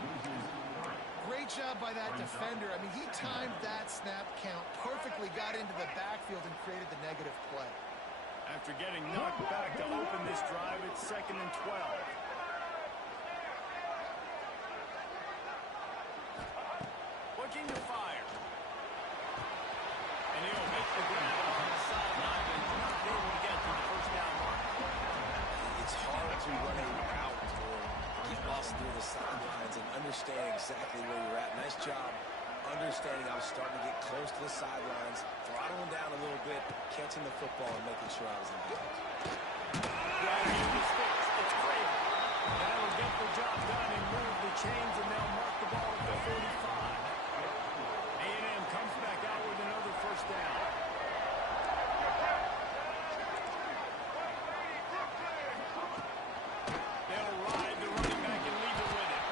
Great job by that defender. I mean, he timed that snap count perfectly, got into the backfield and created the negative play. After getting knocked back to open this drive, it's 2nd and 12. Looking to fire. And he'll make the grab on the sideline, but he's not able to get to the first down mark. It's hard to run a route or get lost near the sidelines and understand exactly where you're at. Nice job understanding I was starting to get close to the sidelines, throttling down a little bit, catching the football and making sure I was in bounds. Right here the sticks. It's Craven. That'll get the job done and move the chains, and they'll mark the ball at the 45. A&M comes back out with another first down. They'll ride the running back and leave it with him.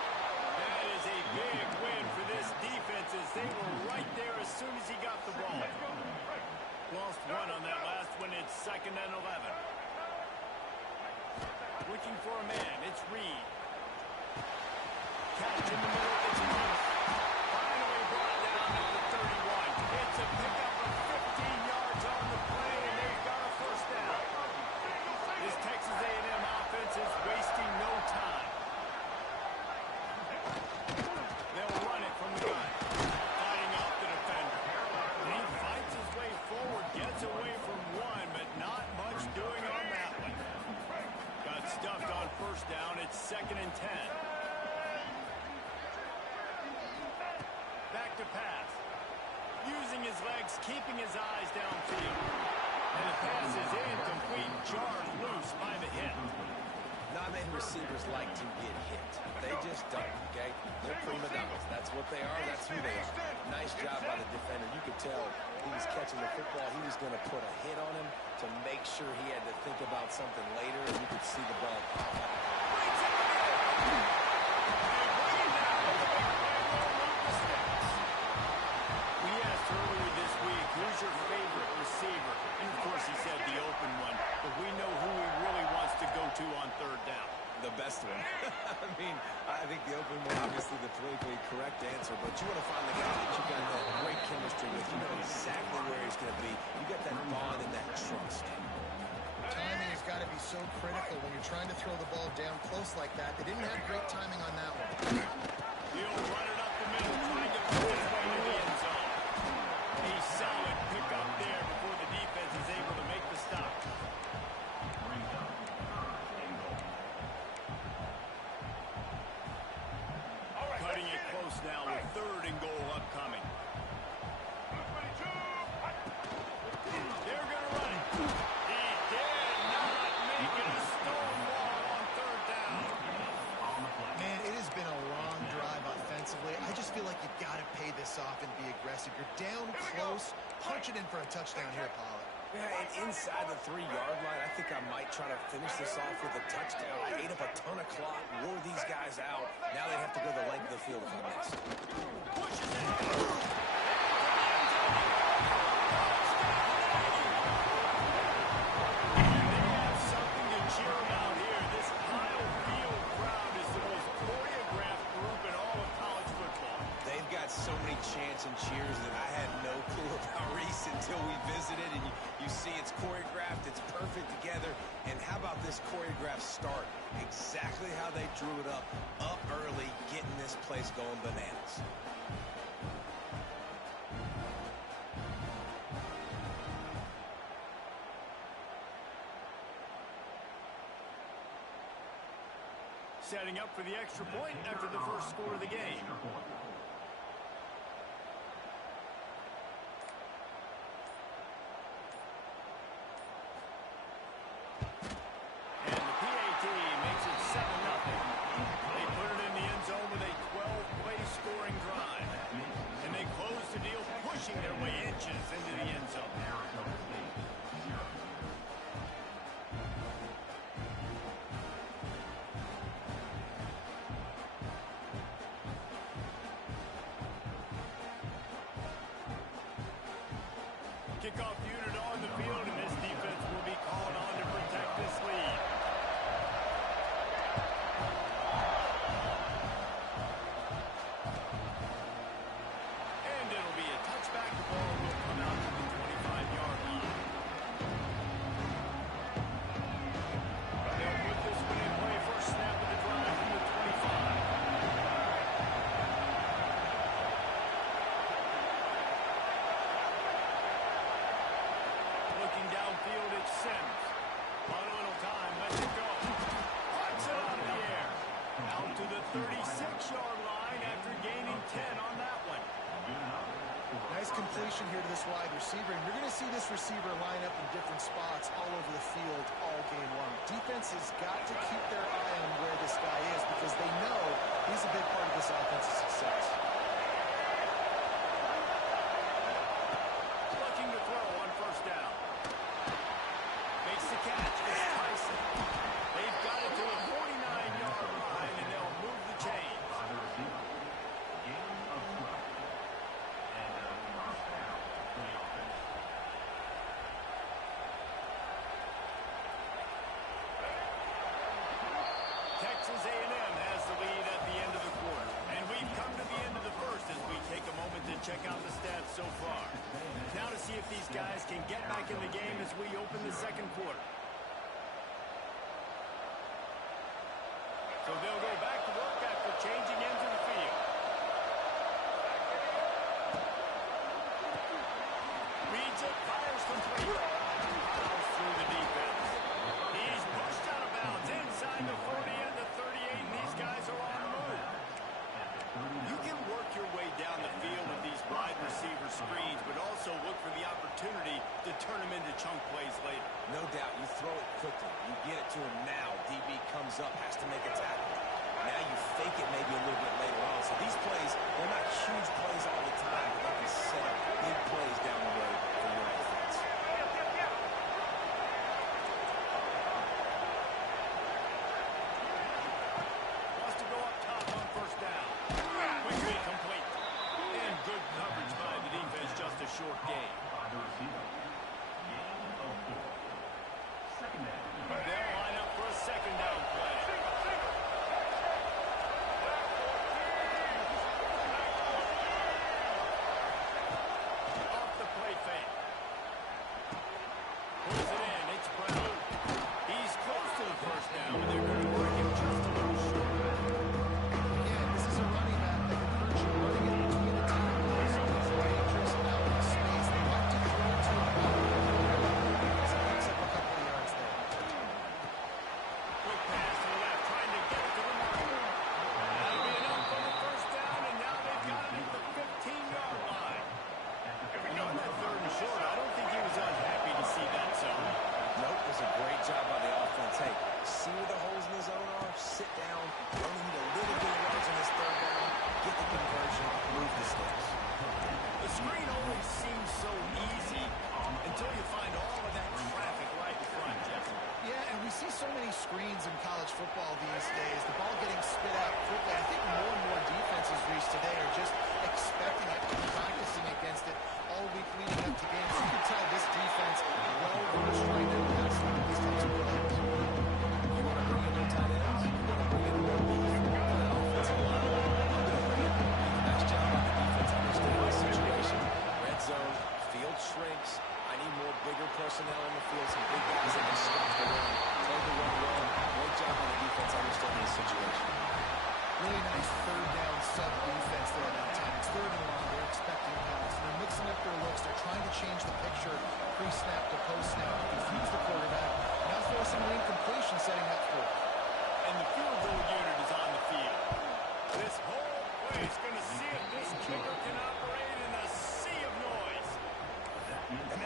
That is a big win for this defense as they were right there as soon as he got the ball. Lost 1 on that last one. It's 2nd and 11. Looking for a man. It's Reed. Catch in the middle. It's Moss. Finally brought down at the 31. It's a pickup of 15 yards on the play, and they've got a first down. This Texas A&M offense is wasting no time. They'll run it from the gun. Fighting off the defender. And he fights his way forward, gets away from 1, but not much doing on that one. Got stuffed on first down. It's 2nd and 10. Back to pass. Using his legs, keeping his eyes downfield. And the pass is incomplete. Jarred loose by the hit. Not many receivers like to get hit. They just don't, okay? They're prima donnas. That's what they are. That's who they are. Nice job by the defender. You could tell he was catching the football. He was going to put a hit on him to make sure he had to think about something later, and you could see the ball pop up. We asked earlier this week, who's your favorite receiver? And of course he said the open one, but we know who he really wants to go to on third down. The best one. I mean, I think the open one, obviously the politically correct answer, but you want to find the guy that you got that great chemistry with. You know exactly where he's going to be. You got that bond and that trust. Timing has got to be so critical when you're trying to throw the ball down close like that. They didn't have great timing on that one. He'll run it up the middle, trying to put his way to the end zone. A solid pickup there before the defense is able to make the stop. Cutting it close now with 3rd and goal upcoming. They're going to run it. He did not make it a stonewall on 3rd down. Man, it has been a long drive offensively. I just feel like you've got to pay this off and be aggressive. You're down close. Punch it in for a touchdown here, Pollard. Yeah, and inside the 3-yard line, I think I might try to finish this off with a touchdown. I ate up a ton of clock, wore these guys out. Now they have to go the length of the field if I missed. Pushes it. So many chants and cheers that I had no clue about Reese until we visited, and you see it's choreographed, it's perfect together. And how about this choreographed start? Exactly how they drew it up early, getting this place going bananas. Setting up for the extra point after the first score of the game. Their way inches into the end zone. Kickoff unit on the field, and this defense will be called on to protect this lead. And it'll be a touchback. The ball will come out to the 25-yard line. They'll put this one in play. First snap of the drive from the 25. Looking downfield, it's Sims. On a little time, lets it go. Puts it out of the air. Out to the 36-yard line after gaining 10 on that one. Nice completion here to this wide receiver, and you're going to see this receiver line up in different spots all over the field all game long. Defense has got to keep their eye on where this guy is because they know he's a big part of this offense's success. Looking to throw on first down. Makes the catch. It's Tyson. They've got it to the 49-yard line, and they'll move the chains. Texas A&M has the lead at the end of the quarter. And we've come to the end of the first as we take a moment to check out the stats so far. Now to see if these guys can get back in the game as we open the second quarter. So they'll go back to work after changing into the field. Reads it, fires complete. Fouls through the defense. He's pushed out of bounds inside the 40 and the 38, and these guys are on the move. You can work your way down the field with these wide receiver screens, but also look for the opportunity to turn them into chunk plays later. No doubt, you throw it quickly. You get it to him now. DB comes up, has to make a tackle. Now you fake it maybe a little bit later on. So these plays, they're not huge plays all the time, but they can set up big plays down the road for your offense. Wants to go up top on first down. Quickly complete. And good coverage by the defense, just a short gain. They'll line up for a second down play.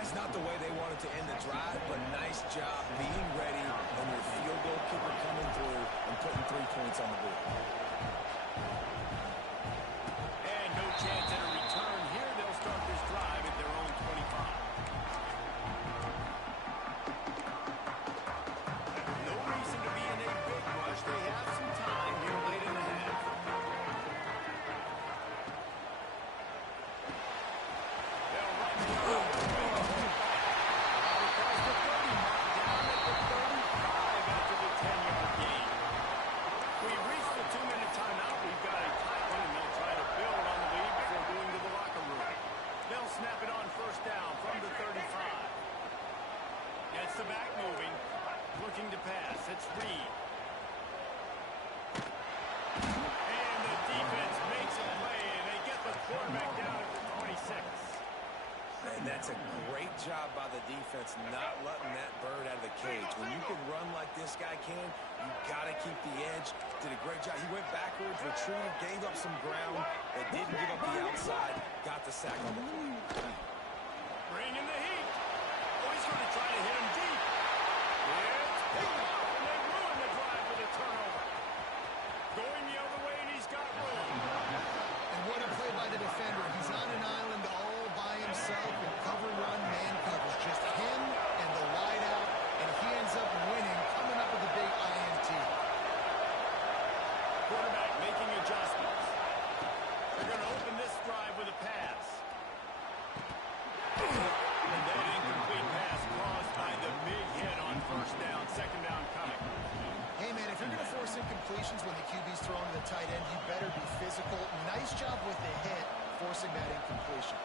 It's not the way they wanted to end the drive, but nice job being ready and your field goal kicker coming through and putting 3 points on the board. And no chance at a return here. They'll start this drive at their own 25. No reason to be in a big rush. They have some time here late in the half. They'll run the other way. Across the 30 mark, down at the 35 after the 10-yard gain. We reached the 2-minute timeout. We've got a tight one, and they'll try to build on the lead before going to the locker room. They'll snap it on first down from the 35. Gets the back moving. Looking to pass. It's Reed. And the defense makes a play, and they get the quarterback down at the 26. And that's a great job by the defense not letting that bird out of the cage. When you can run like this guy can, you got to keep the edge. Did a great job. He went backwards, retreated, gave up some ground, but didn't give up the outside. Got the sack on the play. Bringing the heat. Oh, he's going to try to hit him deep. It's picked off, and they ruin the drive with a turnover. Going the other way, and he's got room. And what a play by the defender. He's on an island all by himself with cover run, man coverage. Just him and the wide out, and he ends up winning, coming up with a big INT. Quarterback making adjustments. They're going to open this drive with a pass. And that incomplete pass caused by the big hit on first down. Second down coming. Hey, man, if you're going to force incompletions when the QB's throwing to the tight end, you better be physical. Nice job with the hit, forcing that incompletion.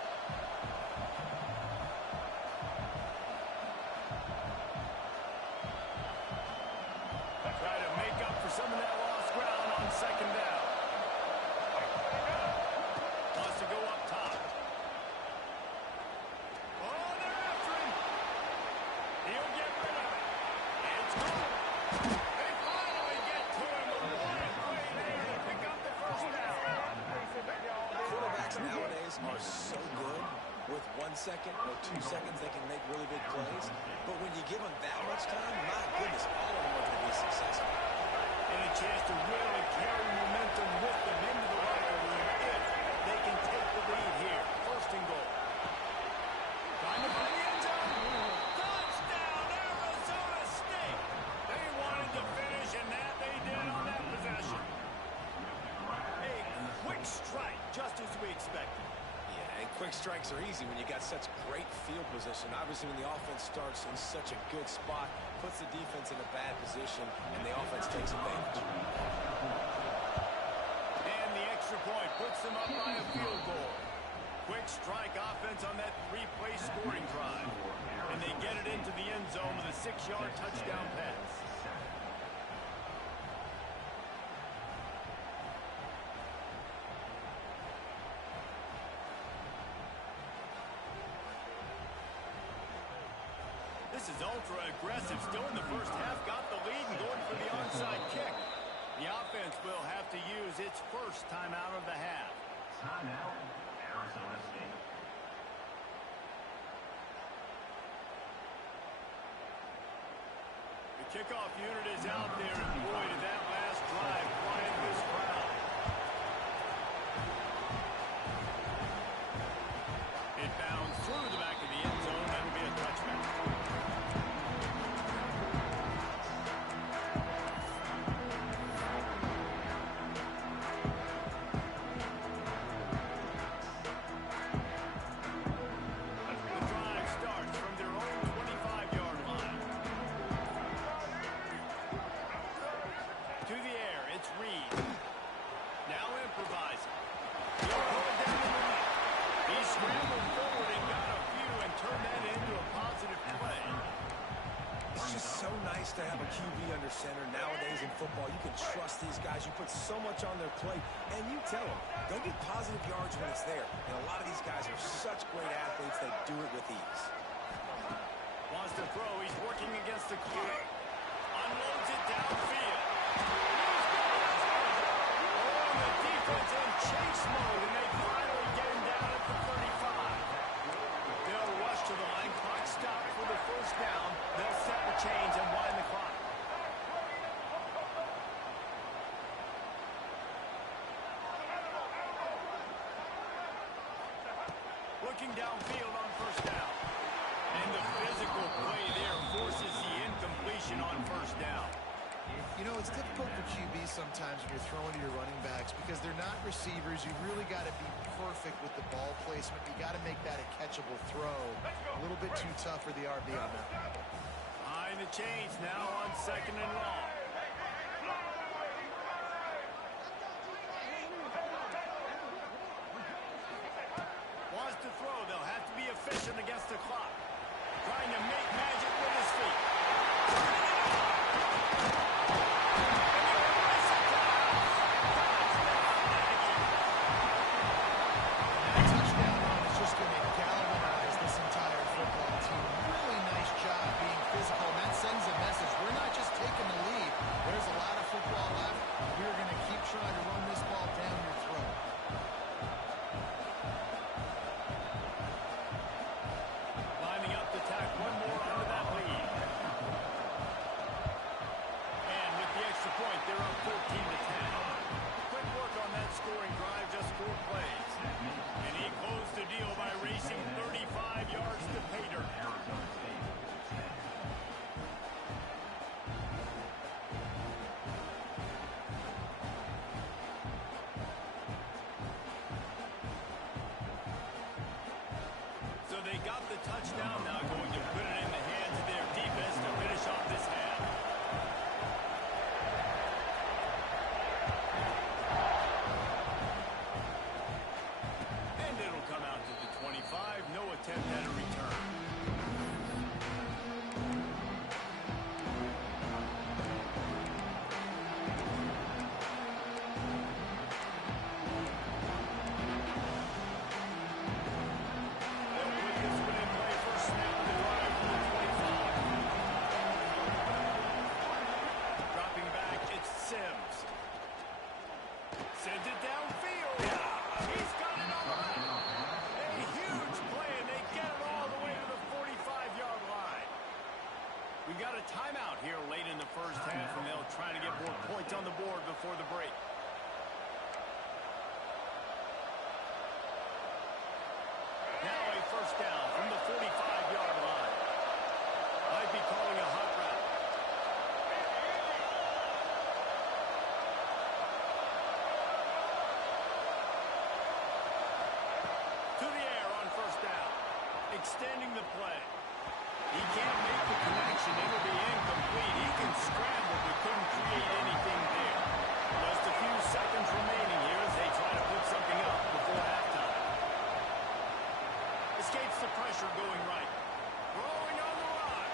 Try to make up for some of that lost ground on second down. Wants to go up top. Oh, they're after him. He'll get rid of it. It's gone. They finally get to him. What a play there to pick up the first down. Quarterbacks nowadays are so good. With 1 second or 2 seconds, they can make really big plays. But when you give them that much time, my goodness, all of them are going to be successful. And a chance to really carry momentum with them into the locker room if they can take the lead here. First and goal. Trying to find the end zone. Touchdown, Arizona State. They wanted to finish, and that they did on that possession. A quick strike, just as we expected. And quick strikes are easy when you got such great field position. Obviously, when the offense starts in such a good spot, puts the defense in a bad position, and the offense takes advantage. And the extra point puts them up by a field goal. Quick strike offense on that 3-play scoring drive. And they get it into the end zone with a 6-yard touchdown pass. This is ultra aggressive. Still in the first half. Got the lead and going for the onside kick. The offense will have to use its first timeout of the half. Timeout, Arizona State. The kickoff unit is out there, and boy, did that last drive quiet this crowd. It bounds through the back of the end zone. That'll be a touchback. The drive starts from their own 25-yard line. To the air, it's Reed. Now improvising. He'll pull it down in the net. He scrambled forward and got a few and turned that into a positive play. It's just so nice to have a QB under center. Nowadays in football, you can trust these guys. You put so much on their plate, and you tell them, go get positive yards when it's there. And a lot of these guys are such great athletes, they do it with ease. Wants to throw. He's working against the clock. Unloads it downfield. Oh, the defense in chase mode, and they finally get him down at the 35. They'll rush to the line. Clock Looking downfield on first down. And the physical play there forces the incompletion on first down. You know, it's difficult for QBs sometimes when you're throwing to your running backs because they're not receivers. You've really got to be perfect with the ball placement. You got to make that a catchable throw. A little bit too tough for the RB on that. Behind the chains now on 2nd and long. Wants to throw. They'll have to be efficient against the clock. Trying to make magic with his feet. That touchdown run is just going to galvanize this entire football team. Really nice job being physical, and that sends a message. We're not just taking the lead. There's a lot of football left. We're going to keep trying to run this ball down your throat. Lining up to tack one more under that lead. And with the extra point, they're up 14-10. Quick work on that scoring drive, just 4 plays. And he closed the deal by racing 35 yards to pay dirt. So they got the touchdown, now going to put it in the hands of their defense to finish off this half. And it'll come out to the 25, no attempt at a return. They'll put this one in play for a snap of the drive from the 25. Dropping back, it's Sims. Sends it downfield. He's got it all right. A huge play, and they get it all the way to the 45-yard line. We've got a timeout here late in the first half, and they'll try to get more points on the board before the break. Now a first down from the 45-yard line. Might be calling a hot route. To the air on first down. Extending the play. He can't make the connection. It'll be incomplete. He can scramble, but couldn't create anything there. Just a few seconds remaining here as they try to put something up before halftime. Escapes the pressure going right. Rolling on the run.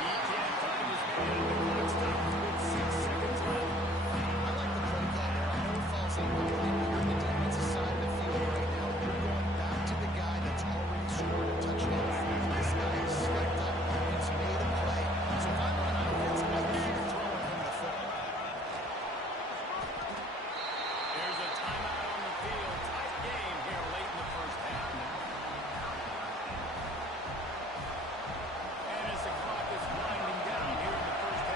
He can't find his man. The clock stops with 6 seconds left. I like the play call there. I know it falls on the you're on the defensive side of the field right now. You're going back to the guy that's already scored a touchdown. This guy has stepped up. He's made a play. So if I'm on offense, I keep throwing him the football. There's a timeout on the field. Tight game here late in the first half. And as the clock is winding down here in the first half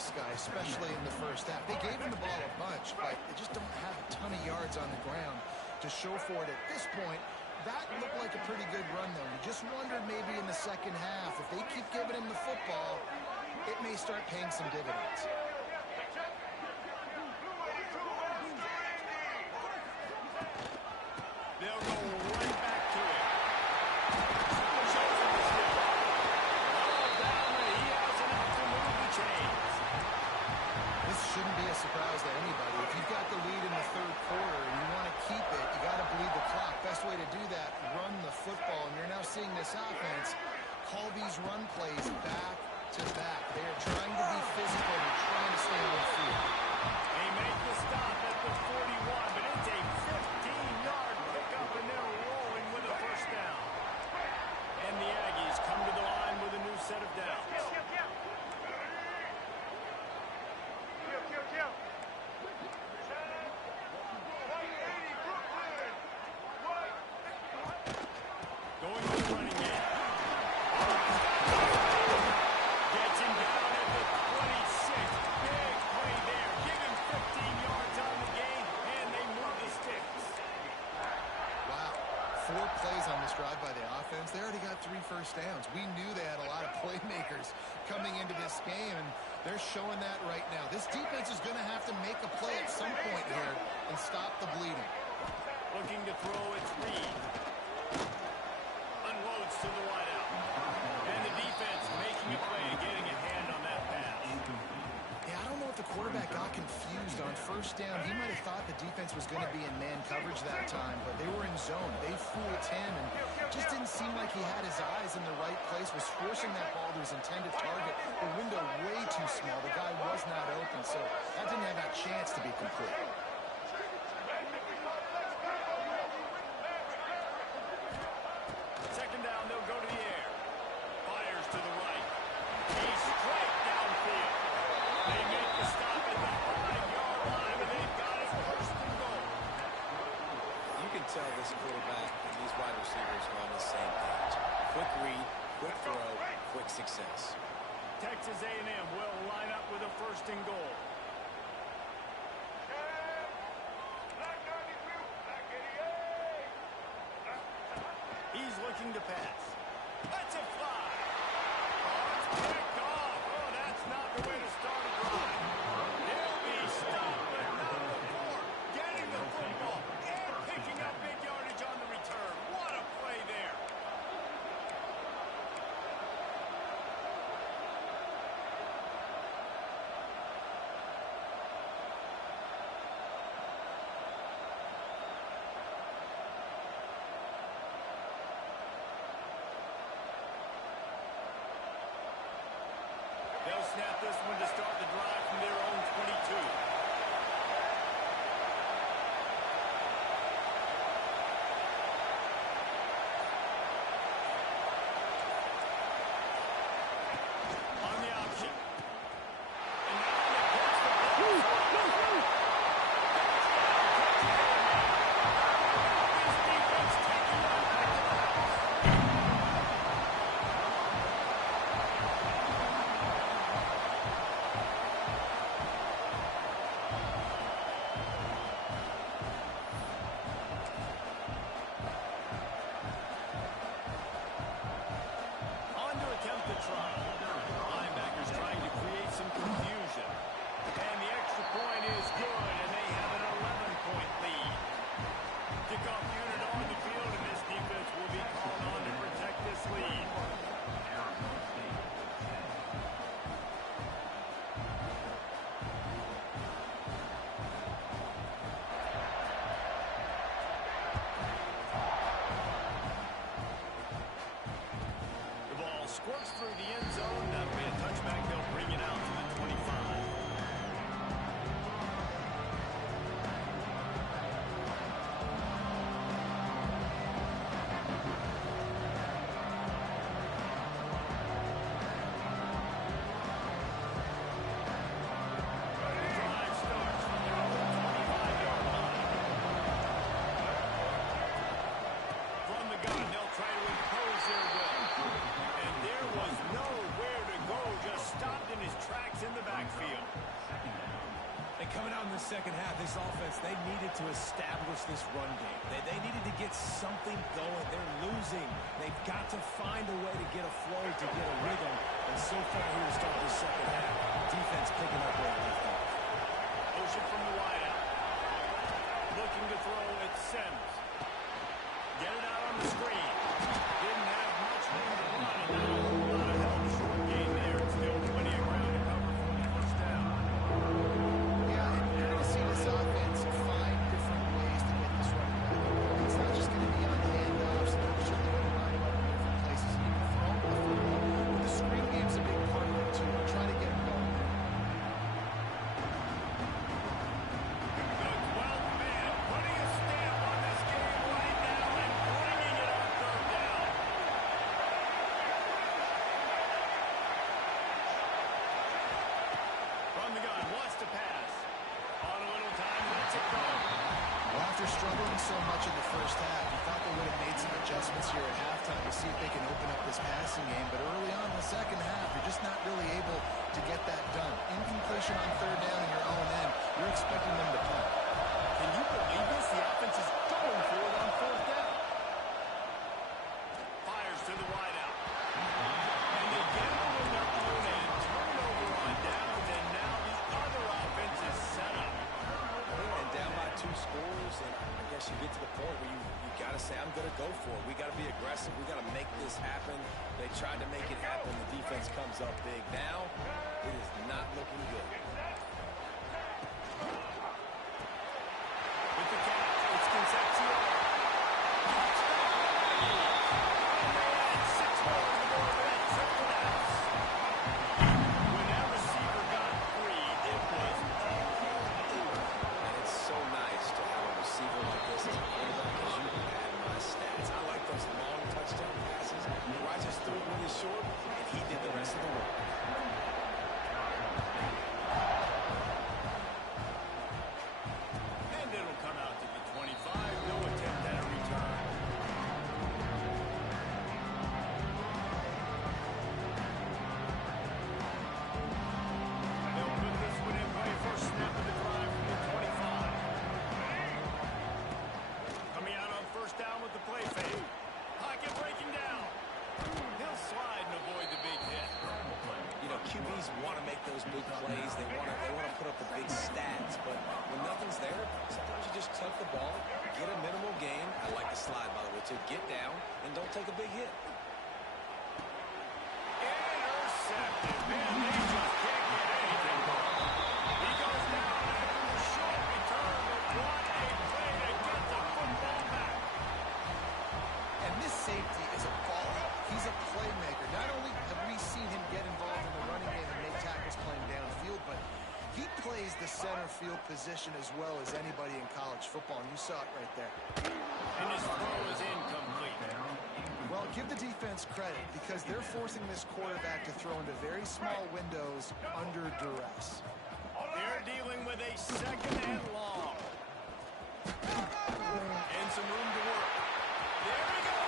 this guy, especially in the first half. They gave him the ball a bunch, but they just don't have a ton of yards on the ground to show for it at this point. That looked like a pretty good run, though. You just wondered maybe in the second half, if they keep giving him the football, it may start paying some dividends. They'll go right back to it. Shows him the slip. Ball down, and he has enough to move the chains. This shouldn't be a surprise to anybody. If you've got the lead in the third quarter and you want to keep it, you got to bleed the clock. Best way to do that, run the football. And you're now seeing this offense call these run plays back to back. They are trying to be physical and trying to stay on the field. They make the stop at the 41, but it's a 15-yard pickup, and they're rolling with a first down. And the Aggies come to the line with a new set of downs. Going with the running game. Gets him down at the 26. Big play there. Give him 15 yards on the game, and they move the sticks. Wow. 4 plays on this drive by the offense. They already got 3 first downs. We knew they had a lot of playmakers coming into this game, and they're showing that right now. This defense is going to have to make a play at some point here and stop the bleeding. Looking to throw, it's Reed. Unloads to the wideout. And the defense making a play, getting a hand on that pass. Yeah, I don't know if the quarterback got confused on first down. He might have thought the defense was going to be in man coverage that time, but they were in zone. They fooled him and just didn't seem like he had his eyes in the right place, was forcing that ball to his intended target. The window way too small. The guy was not open, so that didn't have that chance to be complete. Second down, they'll go to the air. Fires to the right. He's straight downfield. They make the stop at the 5-yard line, and they've got it first and goal. You can tell this quarterback and these wide receivers are on the same page. Quick read, quick throw, quick success. Texas A&M will line up with a first and goal. He's looking to pass. That's a fly. Oh, it's picked off. Oh, that's not the way to start a drive. He'll be stopped, but not before getting the football and picking up big yardage on the return. What a play there. They'll snap this one to start the drive from their own 22. On the option. And now they catch the ball. This defense taking on the on to attempt the try. Linebackers trying to create some confusion. And the extra point is good, and they have an 11-point lead. Kickoff unit on the field, and this defense will be called on to protect this lead. The ball squirts through the end zone. That'll be a touchback. They'll bring it out to the 25. The drive starts from their own 25-yard line. From the gun, they'll try to impose their will. And there was nowhere to go, just stopped in his tracks in the backfield. second half, this offense, they needed to establish this run game. They needed to get something going. They're losing. They've got to find a way to get a flow, to get a rhythm. And so far here to start this second half, defense picking up where it left off. Motion from the wideout. Looking to throw at Sims. Get it out on the screen. Didn't have much room to run, and not a whole lot of help. Short gain there. Still plenty of ground to cover for the first down. Yeah, and you're going to see this offense find different ways to get this running back. It's not just going to be on handoffs. They're certainly going to line him up in different places. You can throw him the football, but the screen game's a big part of it, too. Try to get him going. The 12th man putting a stamp on this game right now and bringing it on third down. From the gun, wants to pass. On a little time, lets it go. Well, after struggling so much in the first half, you thought they would have made some adjustments here at halftime to see if they can open up this passing game. But early on in the second half, you're just not really able to get that done. Incompletion on third down in your own end, you're expecting them to punt. Can you believe this? The offense is going for it on fourth down. Fires to the wideout. And they get it in their own end. Turnover on downs, and now the other offense is set up. And down by 2 scores, and I guess you get to the point where you got to say, I'm going to go for it. We got to be aggressive. We got to make this happen. They tried to make it happen. The defense comes up big. Now, it is not looking good. With the catch, it's Concepcion. And 6 more on the board for that triple downs. When that receiver got free, it was all over. And it's so nice to have a receiver like this as a quarterback, because you can add my stats. I like those long touchdown passes where I just threw it really short, and he did the rest of the work. And it'll come out to the 25. No attempt at a return. They'll put this one in play for a snap of the drive from the 25. Coming out on first down with the play fake. Pocket breaking down. He'll slide and avoid the big hit. You know, QBs want to make those big plays. They want to put up the big stats. But when nothing's there, sometimes you just tuck the ball, get a minimal gain. I like the slide, by the way, to get down and don't take a big hit. Intercepted. Man, they just can't get anything going. He goes down after the short return, but what a play to get the football back. And this safety is a baller. He's a playmaker. Not only have we seen him get involved in the running game and make tackles playing downfield, but he plays the center field position as well as anybody in college football, and you saw it right there. And his throw is incomplete. Well, give the defense credit because they're forcing this quarterback to throw into very small windows under duress. They're dealing with a second and long. And some room to work. There we go.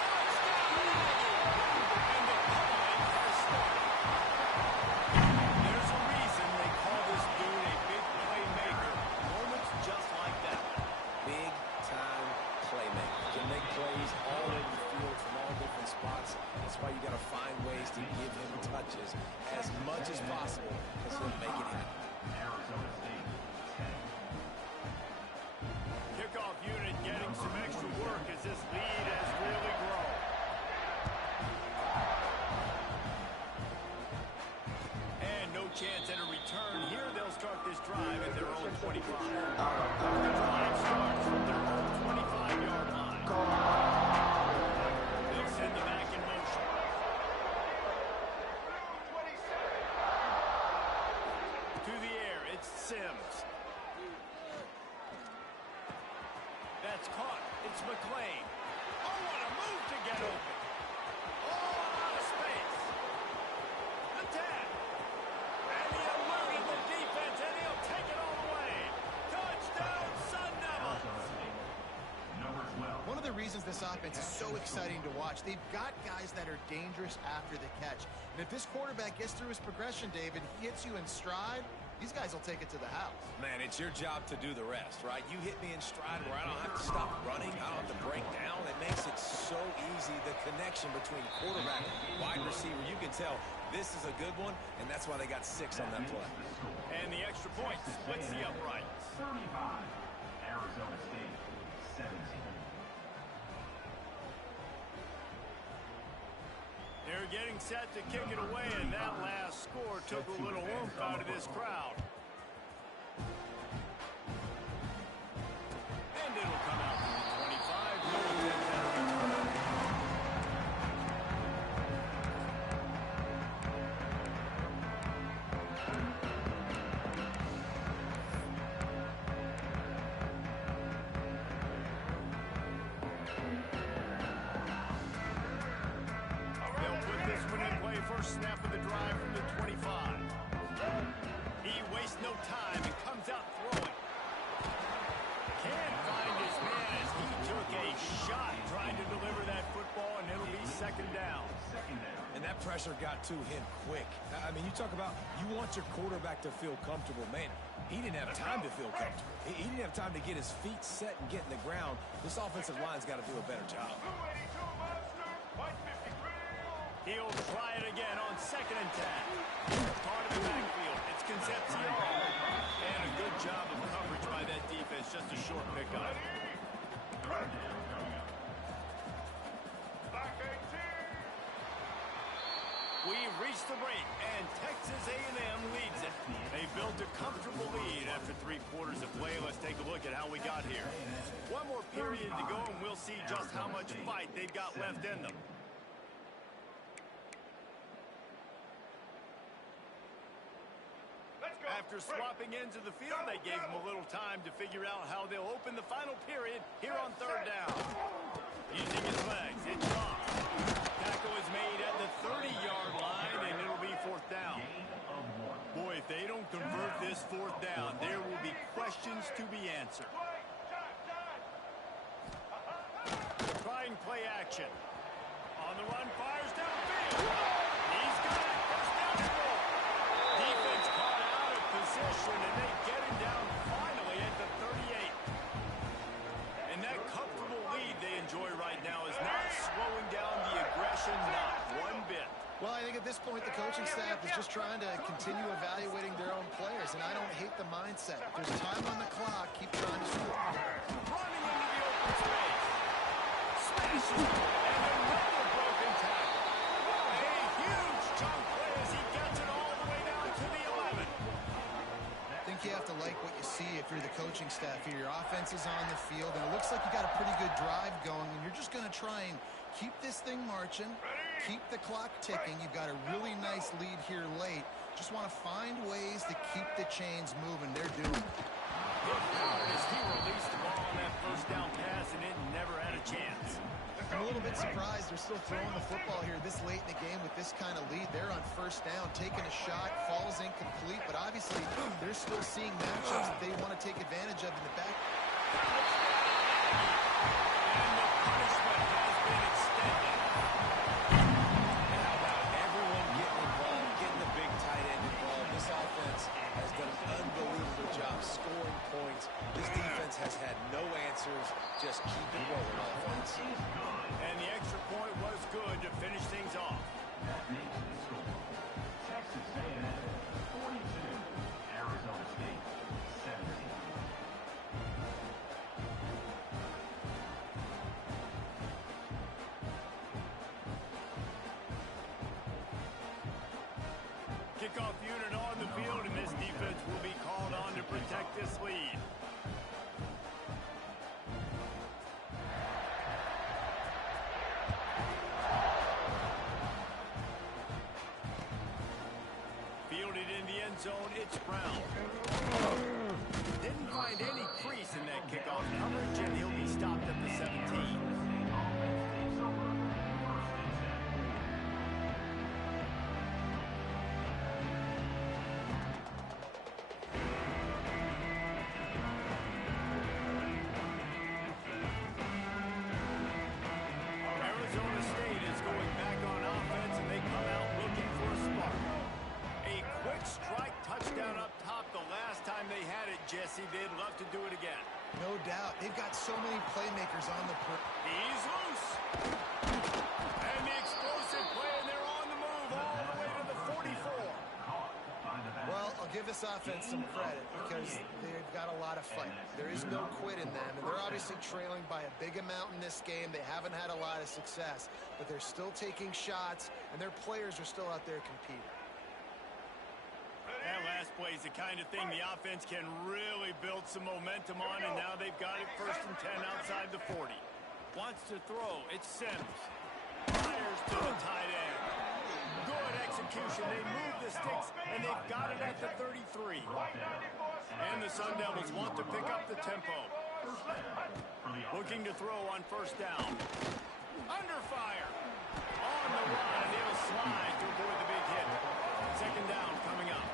Touchdown, Aggie! And the point has started. There's a reason they call this dude a big playmaker. Moments just like that. Big time playmaker. Can make plays all over the field from all different spots. That's why you got to find ways to give him touches as much as possible, because he'll make it happen. Arizona State, 10. Kickoff unit getting some extra work as this lead has really grown. And no chance at a return. Here they'll start this drive at their own 25. The drive starts from their own 25-yard line. They'll send the back in motion. To the air, it's Sims. That's caught. It's McClain. Oh, what a move to get open. Oh, out of space. Attack. And he eluded the defense, and he'll take it all the way. Touchdown, Sun Devils. Arizona State, number 12. One of the reasons this offense is so exciting to watch, they've got guys that are dangerous after the catch. And if this quarterback gets through his progression, David, he hits you in stride, these guys will take it to the house. Man, it's your job to do the rest, right? You hit me in stride where I don't have to stop running. I don't have to break down. It makes it so easy, the connection between quarterback and wide receiver. You can tell this is a good one, and that's why they got 6 on that play. And the extra point splits the uprights. 35, Arizona State 17. They're getting set to kick it away, and that last score took a little oomph out of this crowd. And it'll come out from the 25. No attempt at a return. First snap of the drive from the 25. He wastes no time and comes out throwing. Can't find his man as he took a shot trying to deliver that football, and it'll be second down. And that pressure got to him quick. I mean, you talk about you want your quarterback to feel comfortable. Man, he didn't have time to feel comfortable. He didn't have time to get his feet set and get in the ground. This offensive line's got to do a better job. He'll try it again on 2nd and 10. Part of the backfield. It's Concepcion. And a good job of coverage by that defense. Just a short pickup. We've reached the break, and Texas A&M leads it. They built a comfortable lead after 3 quarters of play. Let's take a look at how we got here. One more period to go, and we'll see just how much fight they've got left in them. After swapping ends of the field, they gave them a little time to figure out how they'll open the final period here on 3rd down. Using his legs, it's off. Tackle is made at the 30-yard line, and it'll be 4th down. Boy, if they don't convert this 4th down, there will be questions to be answered. Trying play action. On the run, fires downfield. He's got it. First down and goal. Defense caught out of position, and they get him down finally at the 38. And that comfortable lead they enjoy right now is not slowing down the aggression, not one bit. Well, I think at this point, the coaching staff is just trying to continue evaluating their own players, and I don't hate the mindset. If there's time on the clock, keep trying to score. Running into the open space. Smashes it, and another broken tackle. A huge chunk play as he gets it all the way down to the 11. I think you have to like what you see if you're the coaching staff here. Your offense is on the field, and it looks like you got a pretty good drive going, and you're just going to try and keep this thing marching, keep the clock ticking. You've got a really nice lead here late. Just want to find ways to keep the chains moving. They're doing it. As he released the ball on that first down pass, and it never had a chance. I'm a little bit surprised they're still throwing the football here this late in the game with this kind of lead. They're on first down, taking a shot, falls incomplete, but obviously they're still seeing matchups that they want to take advantage of in the back. And the punishment has been extended. And how about everyone getting involved, getting the big tight end involved? This offense has done an unbelievable job scoring points. This defense has had no answers. Just keep it rolling, offense. And the extra point was good to finish things off. That makes the score. Texas A&M 42, Arizona State 17. Kickoff unit on the field, and this defense will be called on to protect this lead. Fielded in the end zone, it's Brown. Didn't find any crease in that kickoff coverage, and he'll be stopped at the 17. Arizona State is going back on offense, and they come out looking for a spark. A quick strike touchdown up top. The Jesse. They'd love to do it again. No doubt. They've got so many playmakers on the He's loose. And the explosive play, and they're on the move all the way to the 44. Well, I'll give this offense some credit because they've got a lot of fight. There is no quit in them, and they're obviously trailing by a big amount in this game. They haven't had a lot of success, but they're still taking shots, and their players are still out there competing. That last play is the kind of thing the offense can really build some momentum on, and now they've got it 1st and 10 outside the 40. Wants to throw. It's Sims. Fires to the tight end. Good execution. They move the sticks, and they've got it at the 33. And the Sun Devils want to pick up the tempo. Looking to throw on 1st down. Under fire. On the run, and he'll slide to avoid the big hit. 2nd down coming up.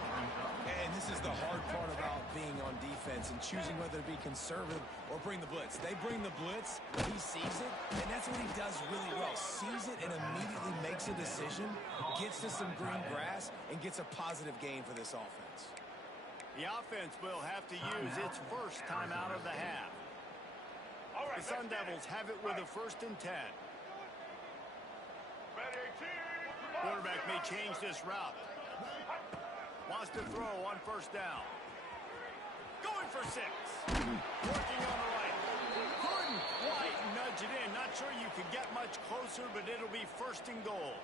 And this is the hard part about being on defense and choosing whether to be conservative or bring the blitz. They bring the blitz, he sees it, and that's what he does really well. Sees it and immediately makes a decision, gets to some green grass, and gets a positive gain for this offense. The offense will have to use its first time out of the half. The Sun Devils have it with a 1st and 10. Quarterback may change this route. Wants to throw on 1st down. Going for 6. Working on the right. Couldn't quite nudge it in. Not sure you could get much closer, but it'll be 1st and goal.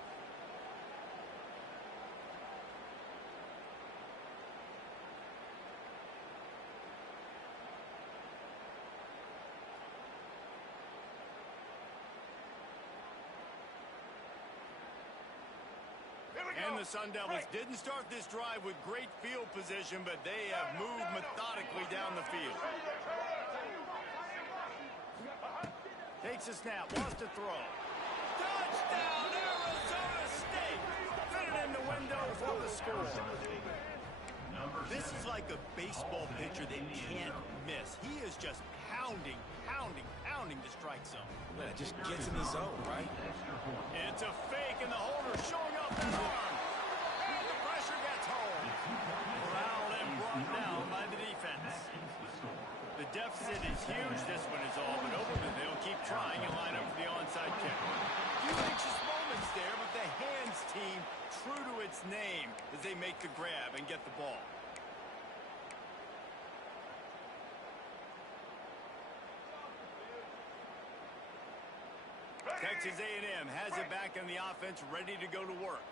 And the Sun Devils didn't start this drive with great field position, but they have moved methodically down the field. Takes a snap, wants to throw. Touchdown, Arizona State! Fit it in the window for the score. This is like a baseball pitcher that can't miss. He is just pounding the strike zone. Man, it just gets in the zone, right? It's a fake, and the holder showing off that arm. The pressure gets home. Corralled and brought down by the defense. The deficit is huge. This one is all but over, but they'll keep trying and line up for the onside kick. Few anxious moments there, but the hands team true to its name as they make the grab and get the ball. Texas A&M has it back on the offense, ready to go to work.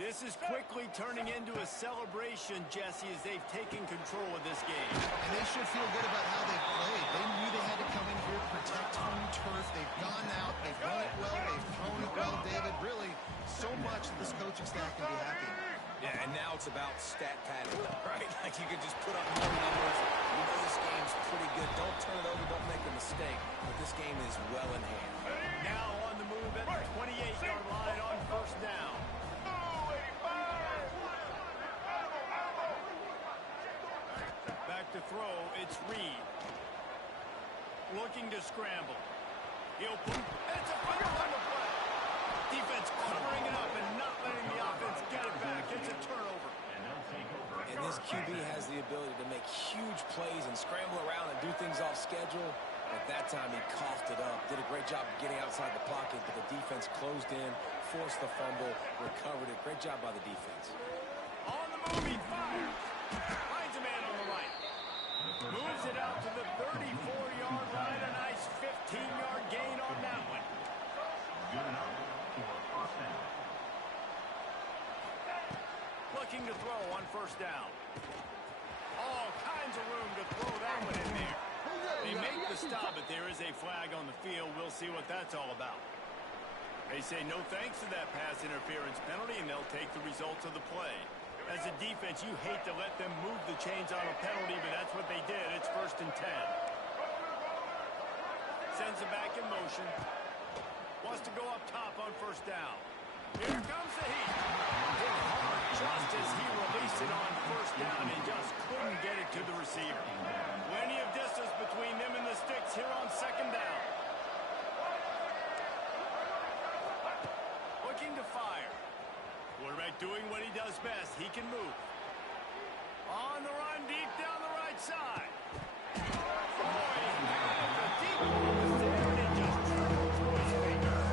This is quickly turning into a celebration, Jesse, as they've taken control of this game. And they should feel good about how they played. They knew they had to come in here, protect home turf. They've gone out, they've run it well, they've thrown it well, David. Really, so much that this coaching staff can be happy about. Yeah, and now it's about stat padding, right? Like you could just put up more numbers. You know this game's pretty good. Don't turn it over, don't make a mistake. But this game is well in hand. Now on the move at the 28-yard line on 1st down. Back to throw, it's Reed. Looking to scramble. He'll put, it's a fire on the play. Defense covering it up and not letting the offense get it back. It's a turnover. And this QB has the ability to make huge plays and scramble around and do things off schedule. At that time, he coughed it up. Did a great job of getting outside the pocket, but the defense closed in, forced the fumble, recovered it. Great job by the defense. On the move, he fires. Finds a man on the right. Moves it out to the 34-yard line. A nice 15-yard gain on that one. Good enough for 1st down. Looking to throw on 1st down. All kinds of room to throw that one in there. They make the stop, but there is a flag on the field. We'll see what that's all about. They say no thanks to that pass interference penalty, and they'll take the results of the play. As a defense, you hate to let them move the chains on a penalty, but that's what they did. It's 1st and 10. Sends it back in motion. Wants to go up top on 1st down. Here comes the heat. Hit hard just as he released it on 1st down and just couldn't get it to the receiver. Plenty of distance between them and the sticks here on 2nd down. Looking to fire. Quarterback doing what he does best. He can move. On the run, deep down the right side. Oh, he had it. The deep ball was there, and it just traveled through his fingers.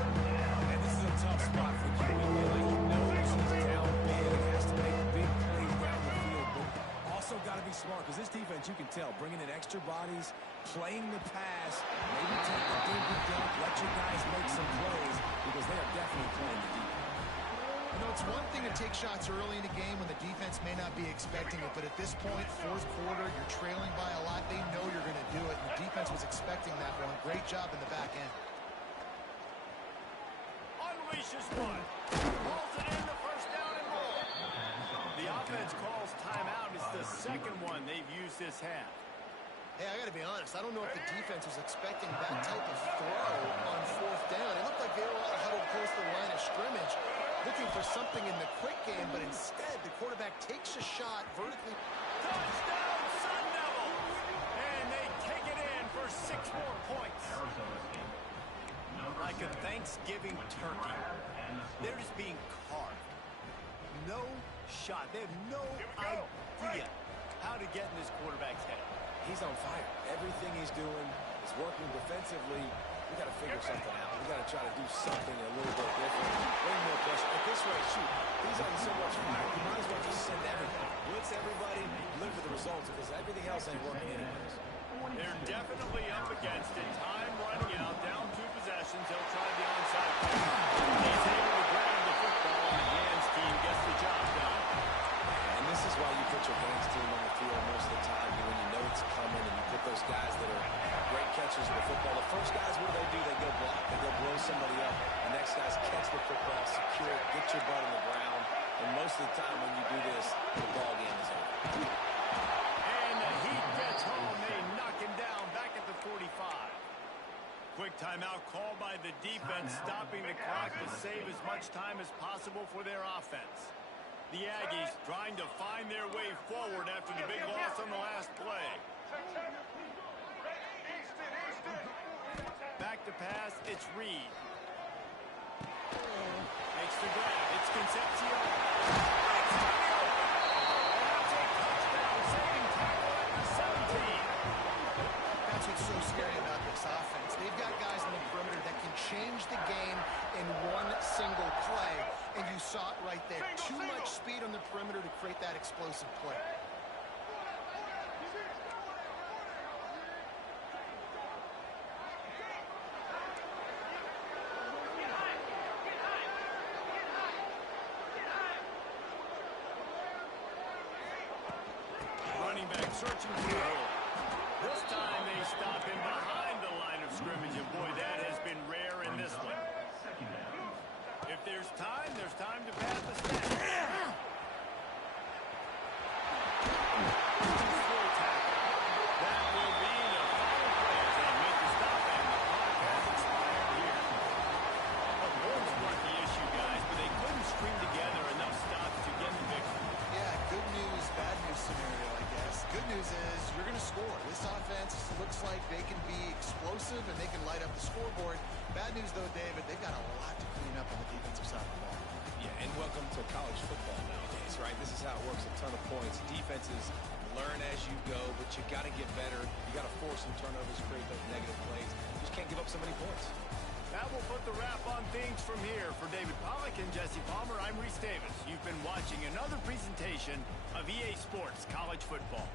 And this is a tough spot for Kiwi. He knows he's down big and has to make big plays down the field, but also got to be smart because this defense, you can tell, bringing in extra bodies, playing the pass, maybe take the dinky dunk, let your guys make some plays because they are definitely playing the defense. You know, it's one thing to take shots early in a game when the defense may not be expecting it, but at this point, fourth quarter, you're trailing by a lot. They know you're going to do it, and the defense was expecting that one. Great job in the back end. Unleashes one. Pulls it in the first down and more. The offense calls timeout. It's the second one they've used this half. Hey, I got to be honest. I don't know if the defense was expecting that type of throw on fourth down. It looked like they were all huddled close to the line of scrimmage, looking for something in the quick game, but instead the quarterback takes a shot vertically. Touchdown, Sun Devils! And they take it in for 6 more points. Like a Thanksgiving turkey, they're just being carved. No shot. They have no idea how to get in this quarterback's head. He's on fire. Everything he's doing is working defensively. We got to figure something out. We got to try to do something a little bit different. Bring more pressure. At this rate, shoot, he's on so much fire. You might as well just send everybody. Blitz everybody. Look for the results because everything else ain't working anyways. They're definitely up against it. Time running out. Down 2 possessions. They'll try the onside kick. He's able to grab the football, and the hands team gets the job done. And this is why you put your hands team on the field most of the time when you know it's coming and you put those guys that are great catchers of the football. The first guys, what do? They go block. They go blow somebody up. The next guys catch the football, secure it, get your butt on the ground. And most of the time when you do this, the ball game is over. And the Heat gets home. They knock him down back at the 45. Quick timeout called by the defense, stopping the clock to save as much time as possible for their offense. The Aggies trying to find their way forward after the big loss on the last play. Back to pass, it's Reed. Makes the grab, it's Concepcion. Breaks it in the open. And that's a touchdown, saving tackle at the 17. That's what's so scary about this offense. They've got guys in the perimeter that can change the game in one single play, and you saw it right there. Too much speed on the perimeter to create that explosive play. Running back searching for the hole. This time they stop him behind the line of scrimmage, and boy, that has been rare in this one. If there's time to pass the snap. Full tackle. That will be the final play as they make the stop, and the clock has expired here. The boards weren't the issue, guys, but they couldn't string together enough stops to get the victory. Yeah, good news, bad news scenario, I guess. Good news is you're going to score. This offense looks like they can be explosive and they can light up the scoreboard. Bad news, though, David, they've got a lot to clean up on the defensive side of the ball. Yeah, and welcome to college football nowadays, right? This is how it works, a ton of points. Defenses learn as you go, but you got to get better. You got to force some turnovers, create those negative plays. You just can't give up so many points. That will put the wrap on things from here. For David Pollack and Jesse Palmer, I'm Reese Davis. You've been watching another presentation of EA Sports College Football.